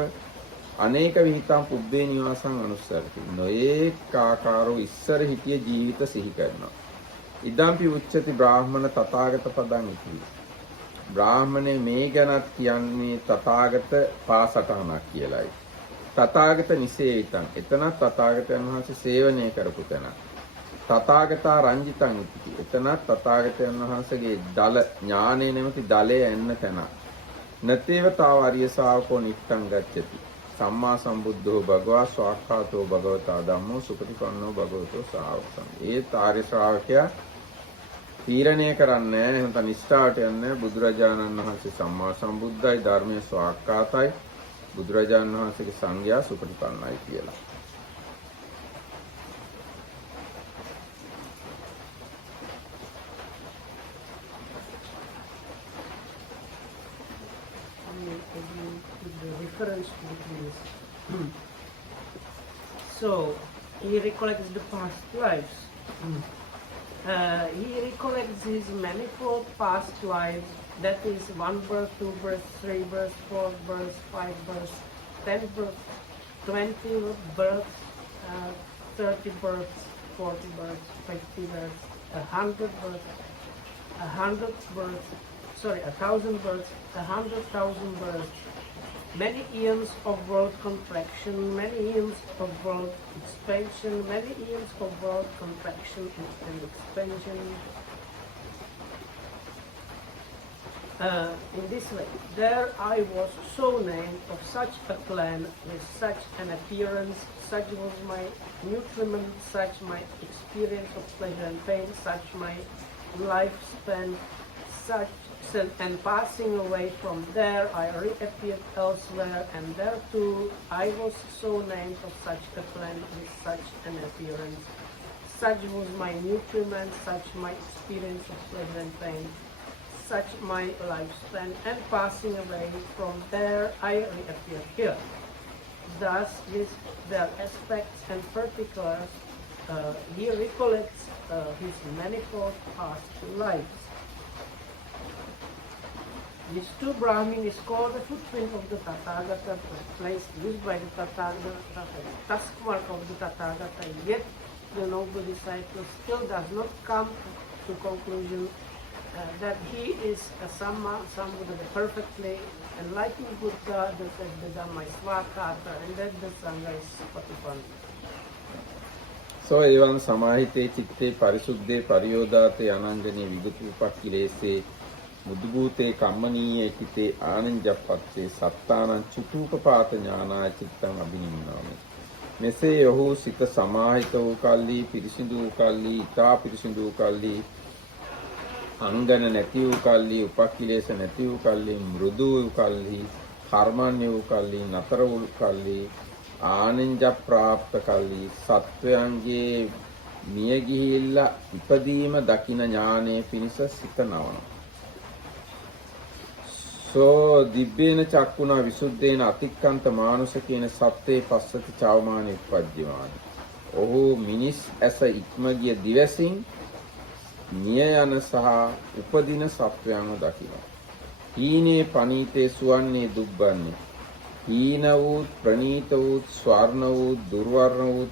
අනේක විහිතම් පුබ්බේ නිවාසං අනුස්සරති. නොඒක ආකාරෝ ඉස්සර හිටිය ජීවිත සිහි කරනවා. ඉදම්පි උච්චති බ්‍රාහ්මණ තථාගත පදං ඉති. බ්‍රාහ්මණේ මේ ගැනත් කියන්නේ තථාගත පාසටහනක් කියලායි. තථාගත නිසේවිතං එතනත් තථාගතයන් වහන්සේ සේවනය කරපු තැන. තථාගතා රංජිතං ඉති. එතනත් තථාගතයන් වහන්සේගේ දල ඥානයේ නැමැති දලය එන්න තැන. නතේවතාව ආර්ය ශාවකෝ නිට්ටං ගච්ඡති. සම්මා සම්බුද්ධෝ භගවා ස්වාක්ඛාතෝ භගවතා ධම්මෝ සුපටිපන්නෝ භගවතෝ ශාවකං. ඒ ආර්ය ශ්‍රාවකයා තීරණය කරන්නේ නැහැ, එහෙනම් නිෂ්ඨාවට යන්නේ බුදුරජාණන් වහන්සේ සම්මා සම්බුද්ධයි, ධර්මයේ ස්වාක්ඛාතයි, බුදුරජාණන් වහන්සේගේ සංඝයා සුපටිපන්නයි කියලා. The reference to this. So he recollects the past lives. He recollects his manifold past lives, that is 1 birth, 2 births, 3 births, 4 births, 5 births, 10 births, 20 births, 30 births, 40 births, 50 births, 100 births, 1,000 births, 100,000 births, many eons of world contraction, many eons of world expansion, many eons of world contraction and expansion, in this way. There I was so named of such a clan with such an appearance, such was my nutriment, such my experience of pleasure and pain, such my lifespan, such and passing away from there I reappeared elsewhere, and there too I was so named of such a clan with such an appearance. Such was my nutriment, such my experience of pleasure and pain, such my lifespan, and passing away from there I reappeared here. Thus, with their aspects and particulars, he recollects his manifold past lives. This two Brahmin is called the footprint of the Tathagata, the place used by the Tathagata, the tusk mark of the Tathagata, yet the noble disciple still does not come to conclusion that he is a Sambuddha, the perfectly enlightened Buddha, that the Dhamma is Svakata, and that the Sangha is Patipanna. So evan samahite chitte parisuddhe pariyodate anangane vigutu upakkilese මුදුබූතේ කම්මනීය කිතේ ආනන්ජප්පත්තේ සත්තානං චුතුපපාත ඥානාය චිත්තං අබිනින්නාමි. මෙසේ ඔහු සිත සමාහිත වූ කල්ලි, පිරිසිදු වූ කල්ලි, ඊතා පිරිසිදු වූ කල්ලි, අංගන නැති වූ කල්ලි, උපක්ඛිලේශ නැති වූ කල්ලි, මෘදු වූ කල්ලි, කර්මණ්‍ය වූ කල්ලි, නතර වූ කල්ලි, ආනන්ජ ප්‍රාප්ත කල්ලි, සත්වයන්ගේ මිය ගිහිල්ලා ඉපදීම දකින ඥානයේ පිණිස සිත නවනවා. So dibbena chakkuna visuddhena atikkanta manusakena satte passati chawmani uppajjimani. ඔහු මිනිස් ඇස ඉක්ම ගිය දිවසින් මිය යන සහ උපදින සත්වයන්ව දකිනවා. හීනේ පනීතේ සුවන්නේ දුබ්බන්නේ. හීන වූ ප්‍රනීත වූ ස්වර්ණ වූ දුර්වර්ණ වූ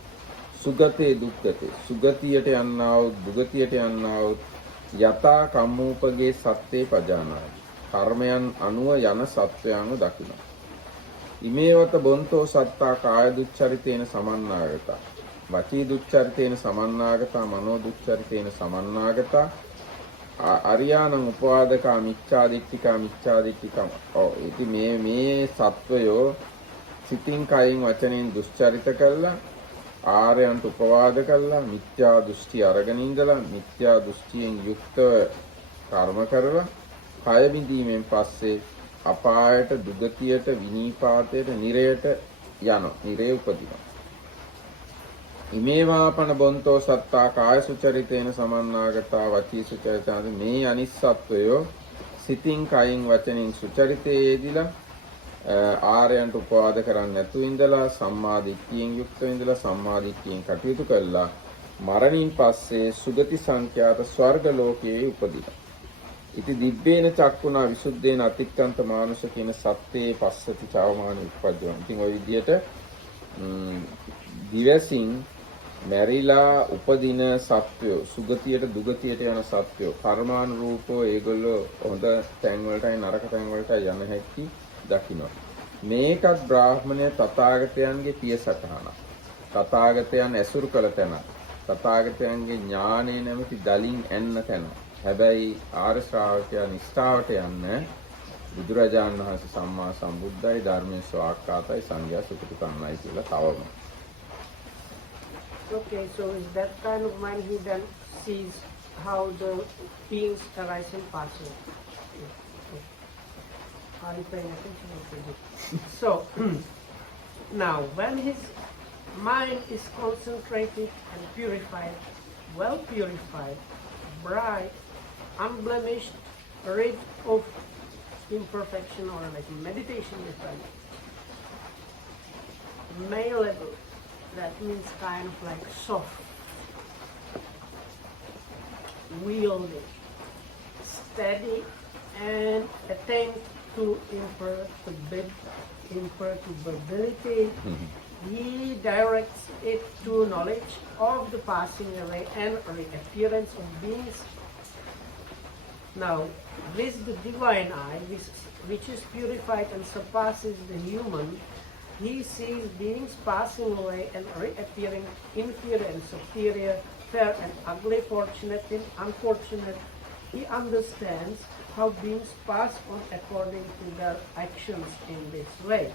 සුගතේ දුක්ගතේ. සුගතියට යන්නා වූ දුගතියට යන්නා වූ යතා කම්මූපගේ සත්‍යේ පජානායි. කර්මයන් අනුව යන සත්වයන්ව දකිනවා. ඉමේවත බොන්තෝ සත්තා කාය දුච්චරිතේන සමන්නාගතා. වචී දුච්චරිතේන සමන්නාගතා. මනෝ දුච්චරිතේන සමන්නාගතා. අරියාණං උපවාදකා මිච්ඡාදිට්ඨිකා. ඉතින් මේ සත්වයෝ සිතින් කයින් වචනෙන් දුස්චරිත කළා, ආර්යයන්ට උපවාද කළා, මිත්‍යා දෘෂ්ටි අරගෙන ඉඳලා මිත්‍යා දෘෂ්ටියෙන් යුක්තව කර්ම කරලා කය බිඳීමෙන් පස්සේ අපායට, දුගතියට, විනීපාතයට, නිරයට යනවා. නිරේ උපදිනවා. ඉමේවාපන බොන්තෝ සත්තා කාය සුචරිතේන සමන්නාගතා වචී සුචරිතාද. මේ අනිස්සත්වයෝ සිතින් කයින් වචනින් සුචරිතයේ යෙදিলা ආර්යයන්ට උපවාද කරන්නේ නැතුව ඉඳලා සම්මා දිට්ඨියෙන් යුක්තව ඉඳලා සම්මා දිට්ඨියෙන් කටයුතු කළා මරණින් පස්සේ සුගති සංඛ්‍යාත ස්වර්ග ලෝකයේ උපදිනවා. ඉති දිබ්බේන චක්කුණා විසුද්ධේන අතික්කන්ත මානුෂ කියන සත්‍යේ පස්සති චවමාන උප්පජ්ජවන. ඉතින් ওই විදිහට දිවසින් මැරිලා උපදින සත්වයෝ, සුගතියට දුගතියට යන සත්වයෝ කර්මානුරූපව ඒගොල්ලෝ හොඳ තැන් වලටයි නරක තැන් වලටයි යන හැටි දකිනවා. මේකත් බ්‍රාහ්මණය තථාගතයන්ගේ පිය සටහනක්. තථාගතයන් ඇසුරු කළ තැන. තථාගතයන්ගේ ඥානය නැමැති දලින් එන්න තැන. හැබැයි ආර්ය ශ්‍රාවකයා නිෂ්ඨාවට යන්න බුදුරජාණන් වහන්සේ සම්මා සම්බුද්ධයි, ධර්මයේ ස්වාක්ඛාතයි, සංඝයා සුපටිපන්නයි කියලා තවම. Okay, so in that kind of mind he then sees how the beings arise and pass away. Are you paying attention? So now when his mind is concentrated and purified, well purified, bright, unblemished, rid of imperfection or like meditation method, malleable, that means kind of like soft, wielding, steady, and attain to imperturbability. He directs it to knowledge of the passing away and reappearance of beings. Now, with the divine eye, which is purified and surpasses the human, he sees beings passing away and reappearing, inferior and superior, fair and ugly, fortunate and unfortunate. He understands how beings pass on according to their actions in this way.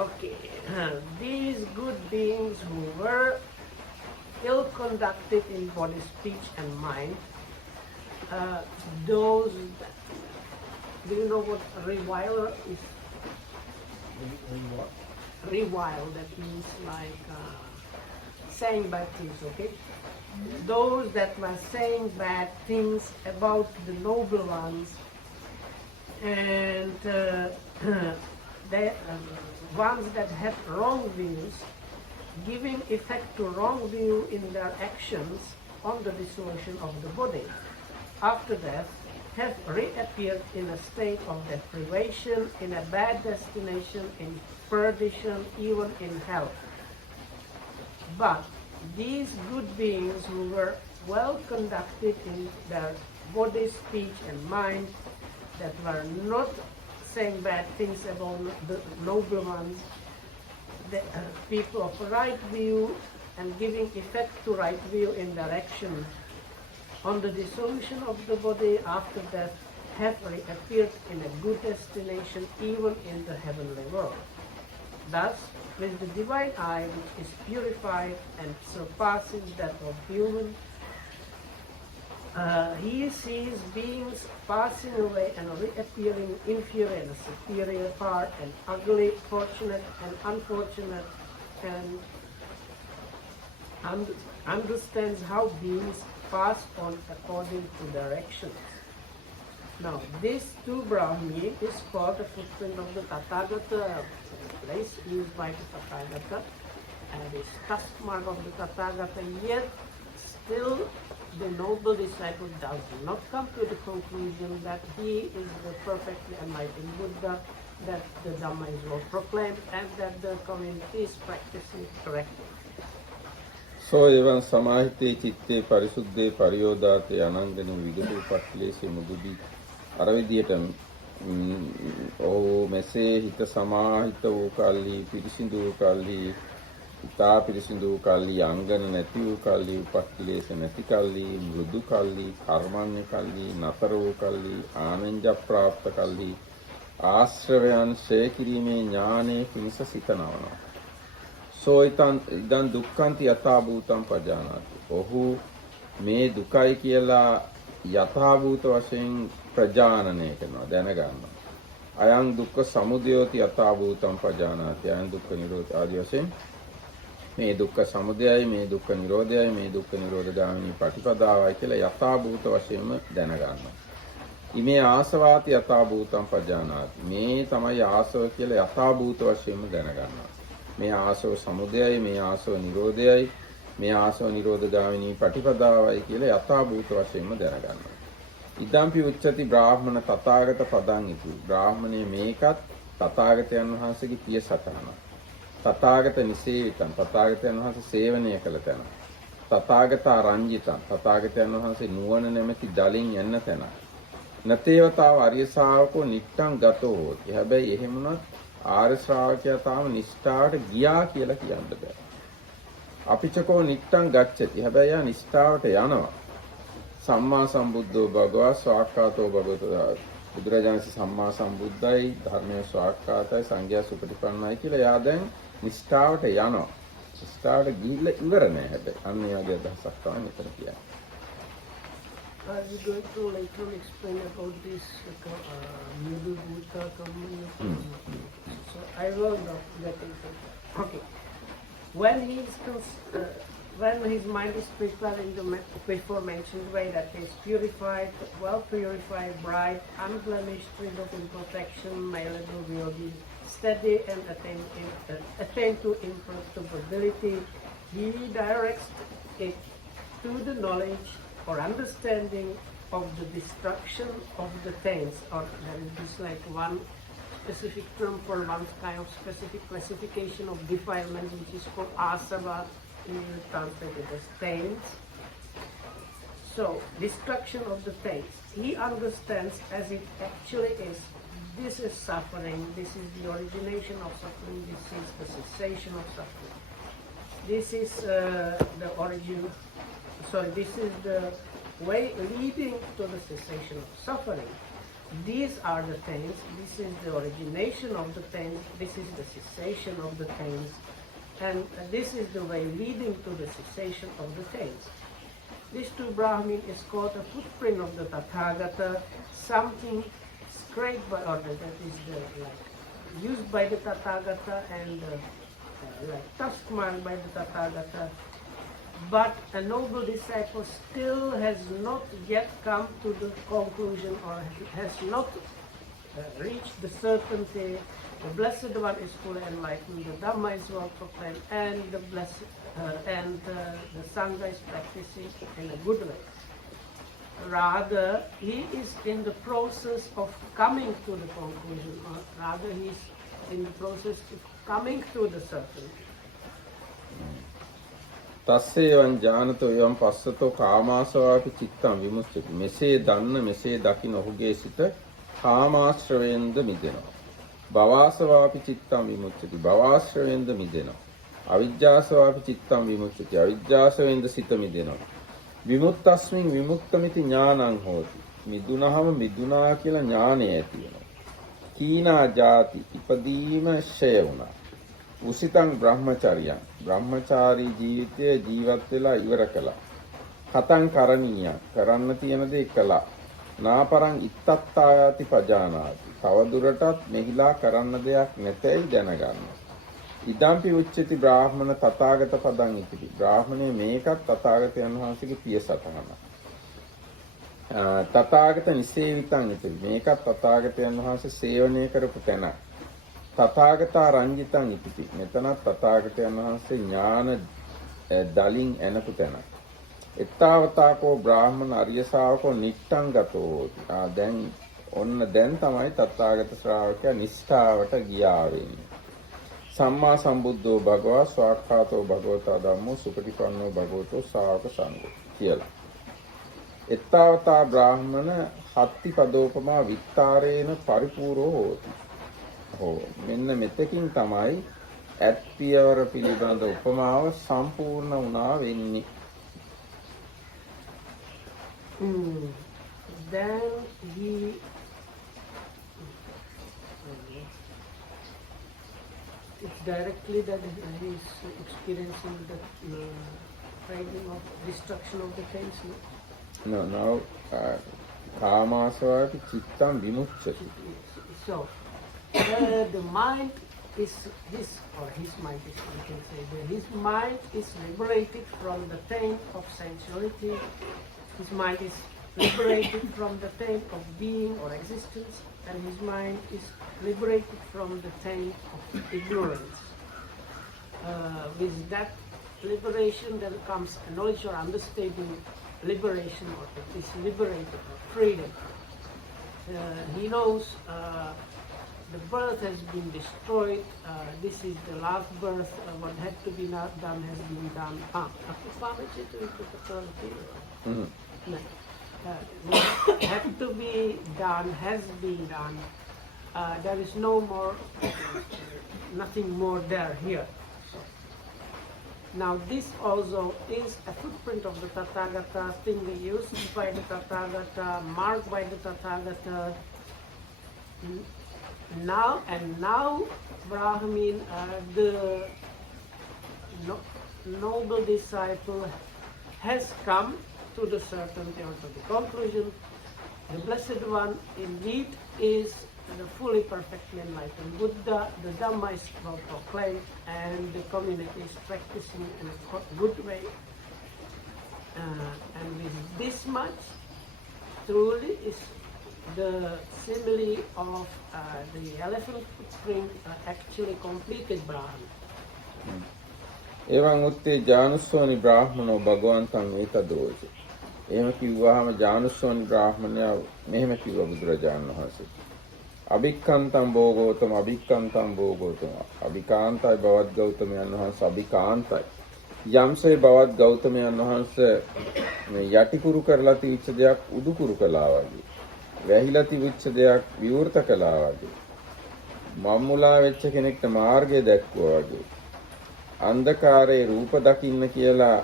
Okay, these good beings who were ill conducted in body, speech, and mind, those, do you know what a reviler is? What? Revile, that means like saying bad things, okay? Those that were saying bad things about the noble ones, and the ones that had wrong views, giving effect to wrong view in their actions on the dissolution of the body. After death, have reappeared in a state of deprivation, in a bad destination, in perdition, even in hell. But these good beings who were well conducted in their body, speech, and mind, that were not saying bad things about the noble ones, the people of right view, and giving effect to right view in their action on the dissolution of the body after death, have reappeared in a good destination, even in the heavenly world. Thus, with the divine eye, which is purified and surpasses that of human, he sees beings passing away and reappearing inferior and superior, far and ugly, fortunate and unfortunate, and understands how beings pass on according to their actions. Now, this too Brahmi is called the footprint of the Tathagata, place used by the Tathagata, and is tusk mark of the Tathagata, yet still the noble disciple does not come to the conclusion that he is the perfectly enlightened Buddha, that the Dhamma is well proclaimed, and that the community is practicing correctly. සෝ එවන් සමාහිතේ චිත්තේ පරිසුද්ධේ පරියෝදාතේ අනංගන විදුරු පක්ලේශේ මුදුදී අර විදියට මෙසේ හිත සමාහිත වූ කල්හි පිරිසිදු වූ කල්හි ඉතා පිරිසිදු වූ කල්හි අංගන නැති වූ කල්හි උපක්ලේශ නැති කල්හි මෘදු කල්හි කර්මඤ්ඤ කල්හි නතර වූ කල්හි ආනන්ද ප්‍රාප්ත කල්හි ආශ්‍රවයන් ශේ කිරීමේ ඥානයේ පිණිස සිත නවනවා. සෝ ඉදන් දුක්ඛන්ති යථාභූතං පජානාති. ඔහු මේ දුකයි කියලා යථාභූත වශයෙන් ප්‍රජානනය කරනවා, දැනගන්නවා. අයං දුක්ඛ සමුදයෝති යථාභූතං පජානාති. අයං දුක්ඛ නිරෝධ ආදී වශයෙන් මේ දුක්ඛ සමුදයයි, මේ දුක්ඛ නිරෝධයයි, මේ දුක්ඛ නිරෝධ ගාමිනී පටිපදාවයි කියලා යථාභූත වශයෙන්ම දැනගන්නවා. ඉමේ ආසවාති යථාභූතං පජානාති. මේ තමයි ආසව කියලා යථාභූත වශයෙන්ම දැනගන්නවා. මේ ආසව සමුදයයි, මේ ආසව නිරෝධයයි, මේ ආසව නිරෝධ ගාමිනී පටිපදාවයි කියලා යථාභූත වශයෙන්ම දැනගන්නවා. ඉදම්පි උච්චති බ්‍රාහ්මණ තථාගත පදං ඉති. බ්‍රාහ්මණය මේකත් තථාගතයන් වහන්සේගේ පිය සටහන. තථාගත නිසේවිතං, තථාගතයන් වහන්සේ සේවනය කළ තැන. තථාගතා රංජිතං, තථාගතයන් වහන්සේ නුවණ නැමැති දලින් යන්න තැන. නතේවතාව ආර්ය ශ්‍රාවකෝ නිට්ටං ගතෝ හෝති. හැබැයි එහෙම වුණත් ආර්ය ශ්‍රාවකයා තාම නිෂ්ඨාවට ගියා කියලා කියන්න බෑ. අපිචකෝ නිට්ටං ගච්ඡති. හැබැයි යා නිෂ්ඨාවට යනවා. සම්මා සම්බුද්ධෝ භගවා ස්වාක්ඛාතෝ භගවතු. බුදුරජාණන් සම්මා සම්බුද්ධයි, ධර්මයේ ස්වාක්ඛාතයි, සංඝයා සුපටිපන්නයි කියලා යා දැන් නිෂ්ඨාවට යනවා. නිෂ්ඨාවට ගිහිල්ලා ඉවර නෑ හැබැයි. අන්න ඒ වගේ අදහසක් තමයි මෙතන කියන්නේ. Are you going to later explain about this middle Buddha community? So I will not get into that. Okay. When his mind is prepared in the before mentioned way, that is purified, well purified, bright, unblemished, free of imperfection, malleable, will be steady and attain to imperturbability, he directs it to the knowledge or understanding of the destruction of the things, or there is just like one specific term for one kind of specific classification of defilement, which is called asava, translated as stains. So, destruction of the things. He understands as it actually is. This is suffering, this is the origination of suffering, this is the cessation of suffering. this is the origin, sorry, this is the way leading to the cessation of suffering. These are the pains, this is the origination of the pains, this is the cessation of the pains, and this is the way leading to the cessation of the pains. This to Brahmin is called a footprint of the Tathagata, something scraped by, or that is the, like, used by the Tathagata and like task marked by the Tathagata. But a noble disciple still has not yet come to the conclusion, or has not reached the certainty. The Blessed One is fully enlightened, the Dhamma is well proclaimed, and the Sangha is practicing in a good way. Rather, he is in the process of coming to the conclusion, or rather he is in the process of coming to the certainty. තස්සේවං ඥානතෝ එවං පස්සතෝ කාමාසවාපි චිත්තං විමුච්ඡති. මෙසේ දන්න මෙසේ දකින ඔහුගේ සිත කාමාශ්‍රවයෙන්ද මිදෙනවා. භවආසවාපි චිත්තං විමුච්ඡති. භවආශ්‍රවයෙන්ද මිදෙනවා. අවිජ්ජාසවාපි චිත්තං විමුච්ඡති. අවිජ්ජාසවෙන්ද සිත මිදෙනවා. විමුක්තස්මින් විමුක්තමිති ඥානං හෝති. මිදුනහම මිදුනා කියලා ඥානය ඇති වෙනවා. කීනා ජාති ඉපදීම ෂය වුණා. උසිතං බ්‍රහ්මචර්යං බ්‍රහ්මචාරී ජීවිතය ජීවත් වෙලා ඉවර කළා. කතං කරණීය කරන්න තියෙන දේ කළා. නාපරං ඉත්තත්තායාති පජානාති තවදුරටත් මෙහිලා කරන්න දෙයක් නැතයි දැනගන්නවා. ඉදම්පි උච්චති බ්‍රාහ්මණ තථාගත පදං ඉතිරි. බ්‍රාහ්මණය මේකත් තථාගතයන් වහන්සේගේ පිය සතහනක්. තථාගත නිසේවිතං ඉතිරි. මේකත් තථාගතයන් වහන්සේ සේවනය කරපු තැනක්. තථාගතා රංජිතං ඉතිති. මෙතනත් තථාගතයන් වහන්සේ ඥාන දලින් එනපු තැනක්. එත්තාවතාකෝ බ්‍රාහ්මණ අරිය ශාවකෝ නිට්ටං ගතෝ. දැන් තමයි තථාගත ශ්‍රාවකයා නිෂ්ඨාවට ගියා වෙන්නේ. සම්මා සම්බුද්ධෝ භගවා ස්වාක්ඛාතෝ භගවතා ධම්මෝ සුපටිපන්නෝ භගවතෝ ශාවක සංඝෝ කියලා. එත්තාවතා බ්‍රාහ්මණ හත්ති පදෝපමා විත්තරේන පරිපූර්ණෝ හෝති. මෙන්න මෙතකින් තමයි ඇත් පියවර පිළිබඳ උපමාව සම්පූර්ණ වුණා වෙන්නේ. Then it's directly that he is experiencing the finding of destruction of the pains. No, now කාමාසවාපි චිත්තං විමුච්ඡති. So the mind is his mind is, we can say, his mind is liberated from the pain of sensuality. His mind is liberated from the pain of being or existence, and his mind is liberated from the pain of ignorance. With that liberation then comes a knowledge or understanding, liberation, or it is liberated, or freedom. He knows the birth has been destroyed. This is the last birth. What had to be not done has been done. What had to be done has been done. There is no more, nothing more there here. Now this also is a footprint of the Tathagata, thing used by the Tathagata, marked by the Tathagata. Now Brahmin, the noble disciple, has come to the certainty or to the conclusion. The Blessed One indeed is the fully perfectly enlightened Buddha. The Dhamma is well proclaimed, and the community is practicing in a good way. And with this much, truly is the simile of the elephant footprint actually completed Brahman. එවං උත්තේ ජානුස්සෝනි බ්‍රාහ්මනෝ භගවන්තං ඒතදෝච. එහෙම කිව්වහම ජානුස්සෝනි බ්‍රාහ්මණයා මෙහෙම කිව්වා බුදුරජාණන් වහන්සේ. අභික්ඛන්තං භෝගෝතම අභික්ඛන්තං භෝගෝතම. අභිකාන්තයි බවත් ගෞතමයන් වහන්සේ අභිකාන්තයි. යම්සේ බවත් ගෞතමයන් වහන්සේ මේ යටිකුරු කරලා තියච්ච දෙයක් උඩුකුරු කළා වගේ. වැහිලා තිබිච්ච දෙයක් විවෘත කළා වගේ. මම්මුලා වෙච්ච කෙනෙක්ට මාර්ගය දැක්වුවා වගේ. අන්ධකාරයේ රූප දකින්න කියලා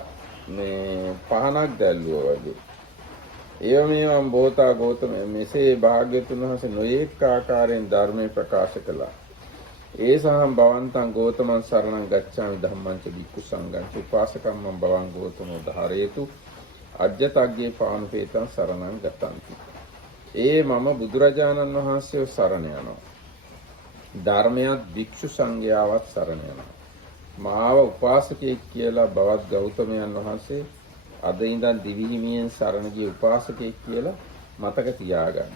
මේ පහනක් දැල්ලුවා වගේ. ඒව මේවම් බෝතා ගෞතම මෙසේ භාග්‍යතුන් වහන්සේ නොයෙක් ආකාරයෙන් ධර්මයේ ප්‍රකාශ කළා. ඒ සහම් භවන්තං ගෞතමං සරණං ගච්ඡාමි ධම්මං ච භික්ඛු සංඝං ච උපාසකම්මං භවං ගෞතමෝ ධාරේතු අජ්ජතග්ගේ පානුපේතං සරණං ගතන්ති. ඒ මම බුදුරජාණන් වහන්සේව සරණ යනවා. ධර්මයත් භික්ෂු සංඝයාවත් සරණ යනවා. මාව උපාසකයෙක් කියලා බවත් ගෞතමයන් වහන්සේ අද ඉඳන් දිවිහිමියෙන් සරණ ගිය උපාසකයෙක් කියලා මතක තියාගන්න.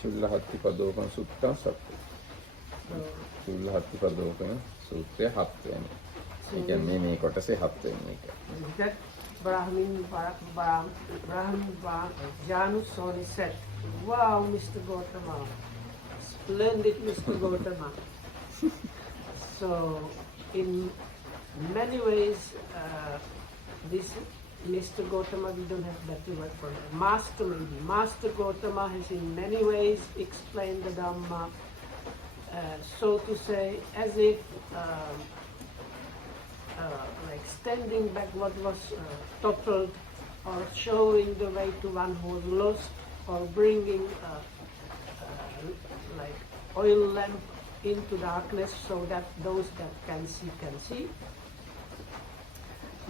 චුල්ලහත්තිපදෝපන සුත්තං සත්‍ය. චුල්ලහත්තිපදෝපන සූත්‍රය 7 වෙනි. ඒ කියන්නේ මේ කොටසේ 7 වෙනි එක. That Brahmin Janusoni said, "Wow, Mr. Gautama, splendid, Mr. Gautama." So, in many ways, this Mr. Gautama, we don't have better word for it. Master maybe. Master Gautama has in many ways explained the Dhamma, so to say, as if like standing back what was toppled, or showing the way to one who was lost, or bringing like oil lamp into darkness so that those that can see.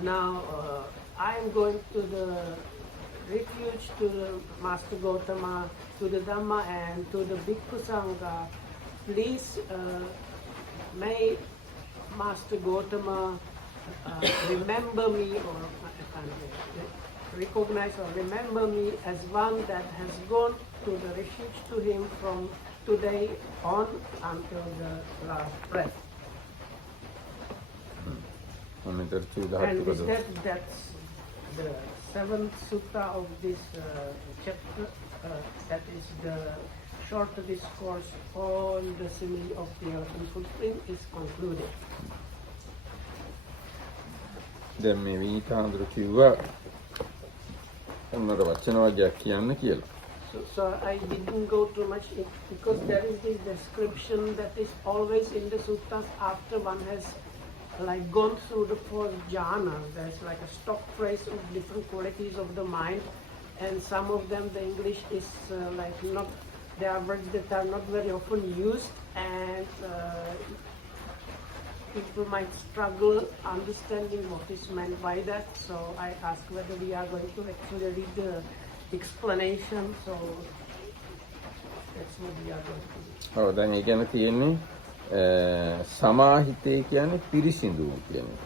Now I am going to the refuge, to the Master Gautama, to the Dhamma and to the Bhikkhu Sangha. Please may Master Gautama remember me, or recognize or remember me as one that has gone to the refuge to him from today on until the last breath. And with that's the 7th sutta of this chapter. That is the short discourse on the simile of the elephant footprint is concluded. දැන් මේ විනීතහඳුර කිව්වා උන්නර වචන වර්ගයක් කියන්න කියලා. So I didn't go too much because there is this description that is always in the suttas after one has like gone through the 4 jhanas. There's like a stock phrase of different qualities of the mind, and some of them the English is like not, they are words that are not very often used, and people might struggle understanding what is meant by that. So I ask whether we are going to actually read the explanation. So that's what we are going to do. ඔව් දැන් ඒ ගැන තියෙන්නේ සමාහිතේ කියන්නේ පිරිසිදු කියන එක.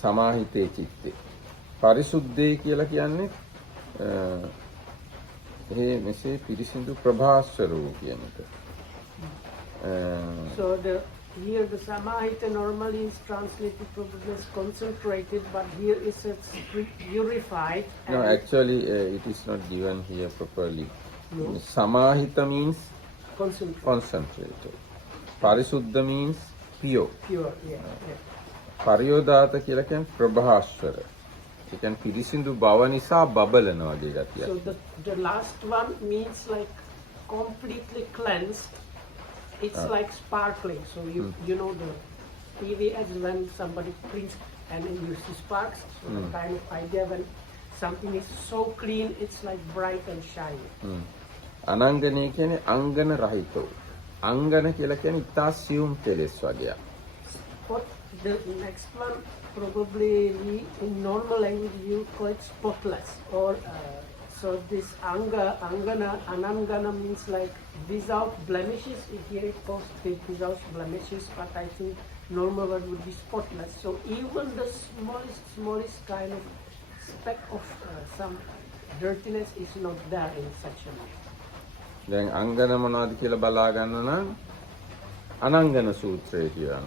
සමාහිතේ චිත්තේ. පරිසුද්ධේ කියලා කියන්නේ ඒ මෙසේ පිරිසිදු ප්‍රභාස්වරෝ කියන එක. So here the samahita normally is translated probably as concentrated, but here is it's purified. No, actually it is not given here properly. No. Samahita means concentrated. Parisuddha means pure. Pure, yeah. Pariyodata කියලා කියන්නේ ප්‍රභාස්වර. ඒ කියන්නේ පිරිසිදු බව නිසා බබලන වගේ ගතියක්. So the last one means like completely cleansed. It's like sparkling. So you know the TV as when somebody prints and then you see sparks. So the kind of idea when something is so clean, it's like bright and shiny. අනංගනේ කියන්නේ අංගන රහිතෝ. අංගන කියලා කියන්නේ ඉතා සියුම් කෙලෙස් වගේ. What the next one probably in normal language you call it spotless, or so this angana, anangana means like without blemishes. Here it goes without blemishes, but I think normal word would be spotless. So even the smallest kind of speck of some dirtiness is not there in such a way. දැන් අංගන මොනවද කියලා බලා ගන්න නම් අනංගන සූත්‍රය කියනවා.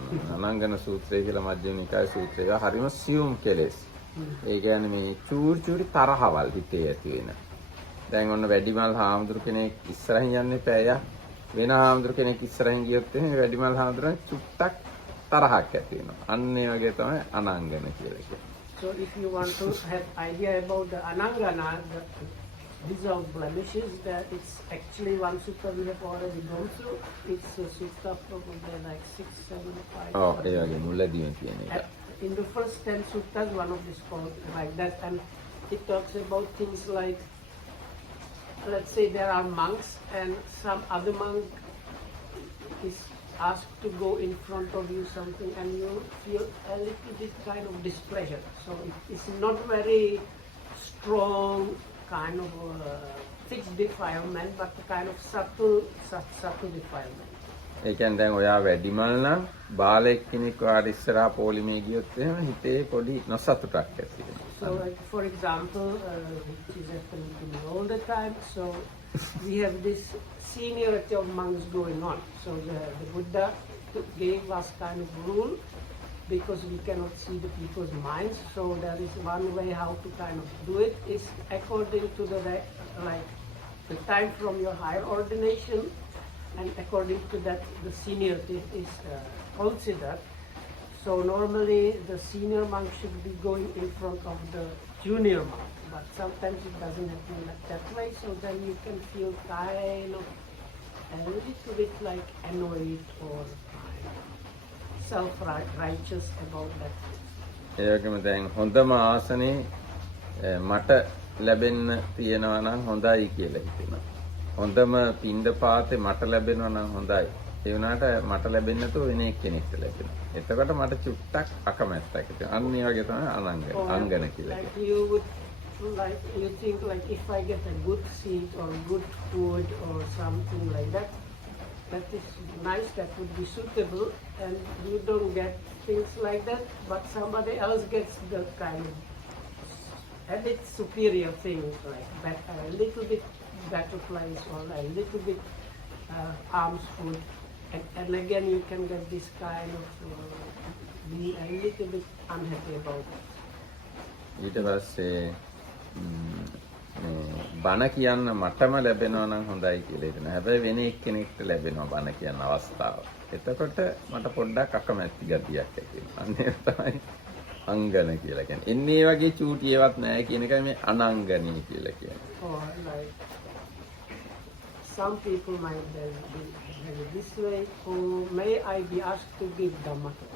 අනංගන සූත්‍රය කියලා මධ්‍යම නිකායේ සූත්‍රයක හරිම සියුම් කෙලෙස්. ඒ කියන්නේ මේ චූරි තරහවල් හිතේ ඇති වෙන. දැන් ඔන්න වැඩිමල් හාමුදුරු කෙනෙක් ඉස්සරහින් යන්නේ පෑය. වෙන හාමුදුරු කෙනෙක් ඉස්සරහින් ගියොත් එහෙනම් වැඩිමල් හාමුදුරන් චුට්ටක් තරහක් ඇති වෙනවා. අන්න ඒ වගේ තමයි අනංගන කියලා කියන්නේ. So if you want to have idea about the anangana, without blemishes. That it's actually one sutta we have already gone through. It's a sutta probably like 6, 7, 5. ඔව් ඒ වගේ මුලදීම කියන එක. In the first 10 suttas, one of these called like that, and it talks about things like, let's say there are monks and some other monk is asked to go in front of you something and you feel a little bit kind of displeasure. So it's not very strong kind of fixed defilement, but a kind of subtle defilement. ඒ කියන්නේ දැන් ඔයා වැඩිමල් නම් බාලෙක් කෙනෙක් ඔයාට ඉස්සරහා පොලිමේ ගියොත් එහෙම හිතේ පොඩි නොසතුටක් ඇති වෙනවා. So like for example, which is happening to me all the time, so we have this seniority of monks going on. So the Buddha gave us kind of rule because we cannot see the people's minds. So there is one way how to kind of do it is according to the time from your higher ordination, and according to that the seniority is considered. So normally the senior monk should be going in front of the junior monk, but sometimes it doesn't happen like that way. So then you can feel kind of a little bit like annoyed or self-righteous about that. ඒ වගේම දැන් හොඳම ආසනේ මට ලැබෙන්න තියෙනවා නම් හොඳයි කියලා හිතෙනවා. හොඳම පින්ඩපාතේ මට ලැබෙනවා නම් හොඳයි. ඒ වුණාට මට ලැබෙන්නේ නැතුව වෙන කෙනෙක්ට ලැබෙනවා. එතකොට මට චුට්ටක් අකමැත්තක් හිතෙනවා. අන්න ඒ වගේ තමයි අංගන කියලා Like කියන්නේ. you would, like you think like if I get a good seat or good food or something like that, that is nice, that would be suitable, and you don't get things like that, but somebody else gets the kind of a bit superior things like a little bit better place or a little bit alms food, and again you can get this kind of be a little bit unhappy about it. ඊට පස්සේ බණ කියන්න මටම ලැබෙනවා නම් හොඳයි කියලා හිතනවා. හැබැයි වෙන එක්කෙනෙක්ට ලැබෙනවා බණ කියන්න අවස්ථාව. එතකොට මට පොඩ්ඩක් අකමැති ගතියක් ඇති වෙනවා. අන්න ඒක තමයි අංගන කියලා කියන්නේ. එන්නේ වගේ චූටි ඒවත් නැහැ කියන එකයි මේ අනංගනී කියලා කියන්නේ. Or like some people might be this way, or may I be asked to give Dhamma talk?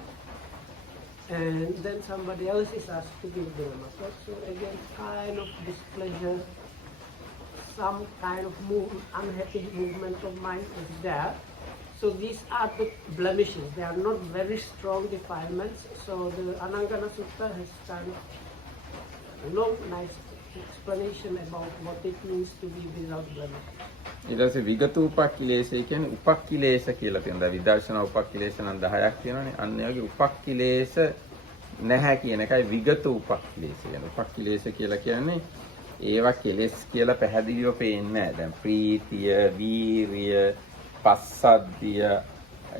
And then somebody else is asked to give Dhamma talk. So again, kind of displeasure, some kind of unhappy movement of mind is there. So these are the blemishes. They are not very strong defilements. So the Anangana Sutta has kind of long, nice explanation about what it means to be without blemish. ඊට පස්සේ විගත උපක්ඛිලේශය කියන්නේ උපක්ඛිලේශ කියලා කියනවා. විදර්ශනා උපක්ඛිලේශ නම් 10ක් තියෙනවානේ. අන්න ඒ වගේ උපක්ඛිලේශ නැහැ කියන එකයි විගත උපක්ඛිලේශ කියන්නේ. උපක්ඛිලේශ කියලා කියන්නේ ඒවා කෙලෙස් කියලා පැහැදිලිව පේන්නේ නැහැ. දැන් ප්‍රීතිය, වීරිය, පස්සද්ධිය,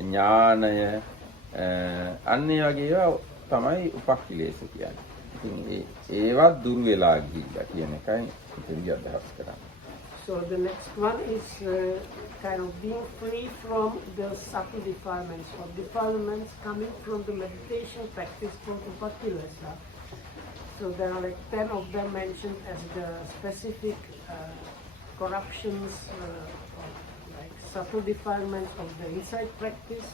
ඥානය අන්න ඒ වගේ ඒවා තමයි උපක්ඛිලේශ කියන්නේ. ඉතින් ඒවා දුරු වෙලා ගිහිල්ලා කියන එකයි ඉතින් අදහස් කරන්නේ. So the next one is kind of being free from the subtle defilements or defilements coming from the meditation practice called Upakilesa. So there are like 10 of them mentioned as the specific corruptions, like subtle defilements of the inside practice.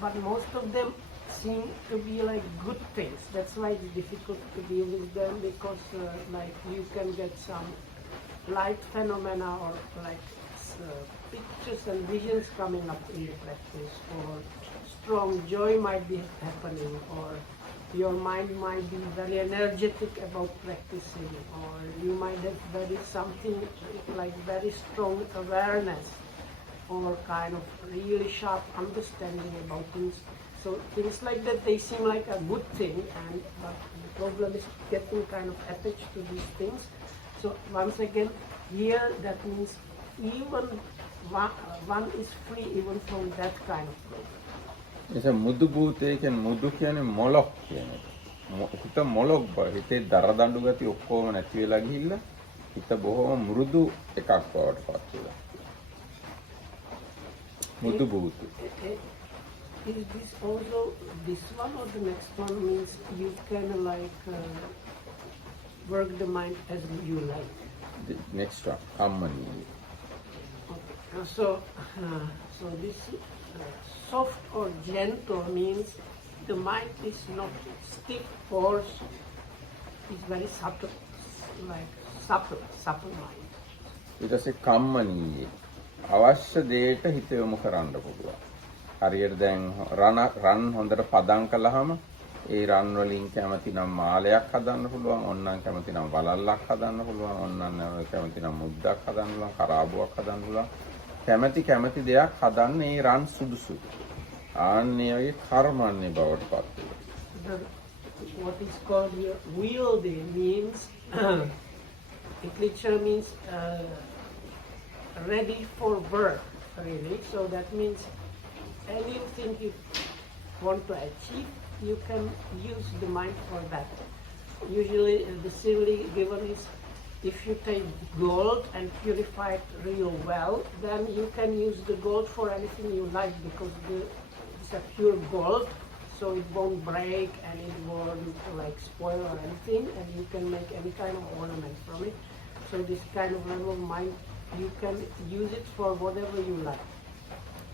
But most of them seem to be like good things. That's why it's difficult to deal with them, because like you can get some light phenomena or like pictures and visions coming up in the practice, or strong joy might be happening, or your mind might be very energetic about practicing, or you might have something like very strong awareness or kind of really sharp understanding about things. So things like that, they seem like a good thing, but the problem is getting kind of attached to these things. So once again, here that means even one is free even from that kind of problem. එස මුදු භූතය කියන්නේ මුදු කියන්නේ මොලොක් කියන එක. හිත මොලොක් බව. හිතේ දරදඬු ගති ඔක්කොම නැති වෙලා ගිහිල්ලා හිත බොහොම මෘදු එකක් බවට පත් වෙලා. මුදු භූතය. Is this also this one or the next one means you can like work the mind as you like? The next one, kammani. So this soft or gentle means the mind is not stiff, coarse. It's very subtle, like supple mind. ඊට පස්සේ කම්මනීය. අවශ්‍ය දෙයට හිත යොමු කරන්න පුළුවන්. හරියට දැන් රන් හොඳට පදම් කළාම ඒ රන් වලින් කැමති නම් මාලයක් හදන්න පුළුවන්, ඕන්නම් කැමති නම් වලල්ලක් හදන්න පුළුවන්, ඕන්නම් කැමති නම් මුද්දක් හදන්න පුළුවන්, කරාබුවක් හදන්න පුළුවන්. කැමති දෙයක් හදන්න ඒ රන් සුදුසුයි. ආන්නේ වගේ කර්මන්නේ බවට පත් වෙනවා. What is called here wieldy means it literally means ready for work, really. So that means anything you want to achieve, you can use the mind for that. Usually the simile given is if you take gold and purify it real well, then you can use the gold for anything you like because it's a pure gold, so it won't break and it won't like spoil or anything, and you can make any kind of ornament from it. So this kind of level of mind, you can use it for whatever you like.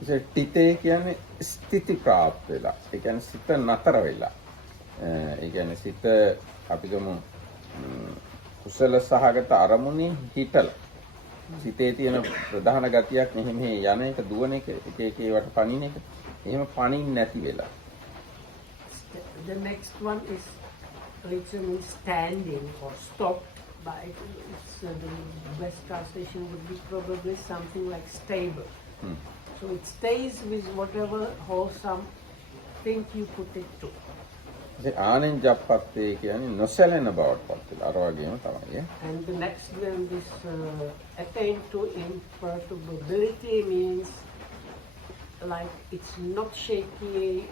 ටිතේ කියන්නේ ස්ථಿತಿ ප්‍රාප්ත වෙලා. ඒ කියන්නේ සිත නතර වෙලා. ඒ කියන්නේ සිත අපි ගමු කුසල සහගත අරමුණේ හිතලා. සිතේ තියෙන ප්‍රධාන ගතියක් මෙහෙම යන එක දුවන එක එක ඒවට පණින එක. එහෙම පණින්න නැති වෙලා. The next one is literally standing or stopped by. The best translation would be probably something like stable. So it stays with whatever wholesome thing you put it to. ආනෙන්ජප්පත්තේ කියන්නේ නොසැලෙන බවට පත් වෙලා. අර වගේම තමයි. And the next one, this attain to imperturbability means like it's not shaky.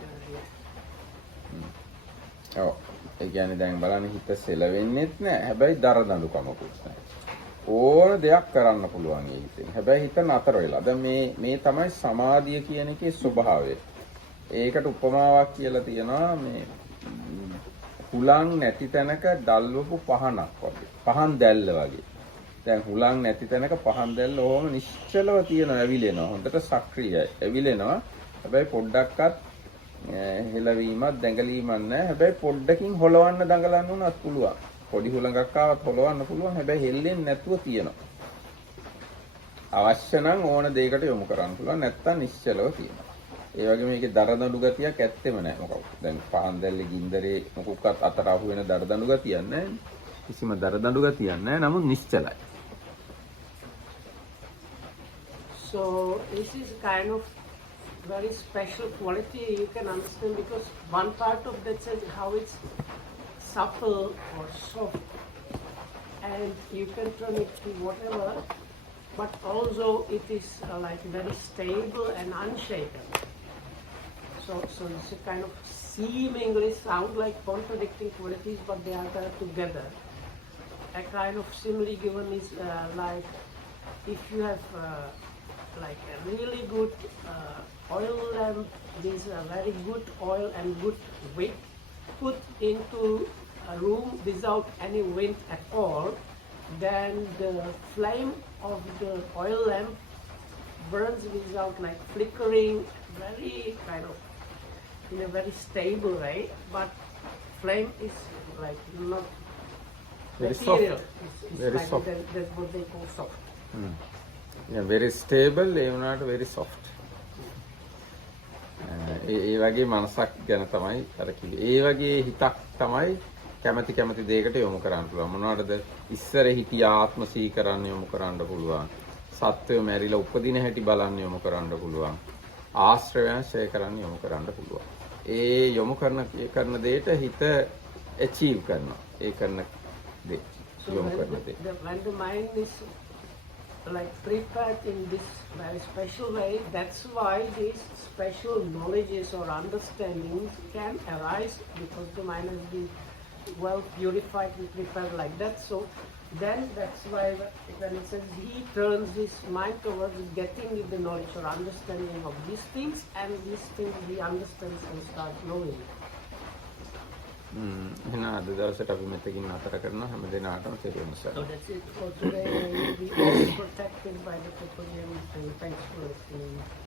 ඔව්. ඒ කියන්නේ දැන් බලන්න හිත සෙලවෙන්නෙත් නෑ. හැබැයි දරදඬුකමකුත් නෑ. ඕන දෙයක් කරන්න පුළුවන් ඒ හිතෙන්. හැබැයි හිත නතර වෙලා. දැන් මේ තමයි සමාධිය කියන එකේ ස්වභාවය. ඒකට උපමාවක් කියලා තියෙනවා මේ හුලං නැති තැනක දැල්වපු පහනක් වගේ. පහන් දැල්ල වගේ. දැන් හුලං නැති තැනක පහන් දැල්ල ඕම නිශ්චලව තියෙනවා, ඇවිලෙනවා. හොඳට සක්‍රීයයි. ඇවිලෙනවා. හැබැයි පොඩ්ඩක්වත් හෙලවීමක් දැඟලීමක් නැහැ. හැබැයි පොඩ්ඩකින් හොලවන්න දඟලන්න උනත් පුළුවන්. පොඩි හුලඟක් ආවත් හොලවන්න පුළුවන්. හැබැයි හෙල්ලෙන්නේ නැතුව තියෙනවා. අවශ්‍ය නම් ඕන දෙයකට යොමු කරන්න පුළුවන්. නැත්තම් නිශ්චලව තියෙනවා. ඒ වගේ මේකේ දරදඬු ගතියක් ඇත්තෙම නැහැ. මොකක්ද? දැන් පහන් දැල්ලේ ගින්දරේ මොකක්වත් අතර අහු වෙන දරදඬු ගතියක් නැහැ. කිසිම දරදඬු ගතියක් නැහැ. නමුත් නිශ්චලයි. So this is kind of very special quality you can understand because one part of that says how it's supple or soft and you can turn it to whatever, but also it is like very stable and unshaken. So it's a kind of seemingly sound like contradicting qualities, but they are there together. A kind of simile given is like if you have like a really good oil lamp, this very good oil and good wick put into a room without any wind at all, then the flame of the oil lamp burns without like flickering, very kind of in a very stable way, but flame is like not very material. soft. It's Very like soft. That's what they call soft. Yeah, very stable, ඒ වුණාට very soft. ඒ වගේ මනසක් ගැන තමයි අර කිව්වේ. ඒ වගේ හිතක් තමයි කැමති දෙයකට යොමු කරන්න පුළුවන්. මොනවටද? ඉස්සර හිටිය ආත්ම සිහි කරන්න යොමු කරන්න පුළුවන්. සත්වය මැරිලා උපදින හැටි බලන්න යොමු කරන්න පුළුවන්. ආශ්‍රයයන් ෂේ කරන්න යොමු කරන්න පුළුවන්. ඒ යොමු කරන දෙයට හිත achieve කරනවා. ඒ කරන දේ යොමු කරන දේ. When the mind is like prepared in this very special way, that's why these special knowledges or understandings can arise because the mind has been well purified and prepared like that. So then that's why when it says he turns his mind towards getting the knowledge or understanding of these things, and these things he understands and starts knowing. එහෙනම් අද දවසට අපි මෙතකින් නතර කරනවා. හැම දිනාටම තෙරුවන් So සරණයි. that's it for today. We will be all protected by the Kokoyam, and thanks for listening.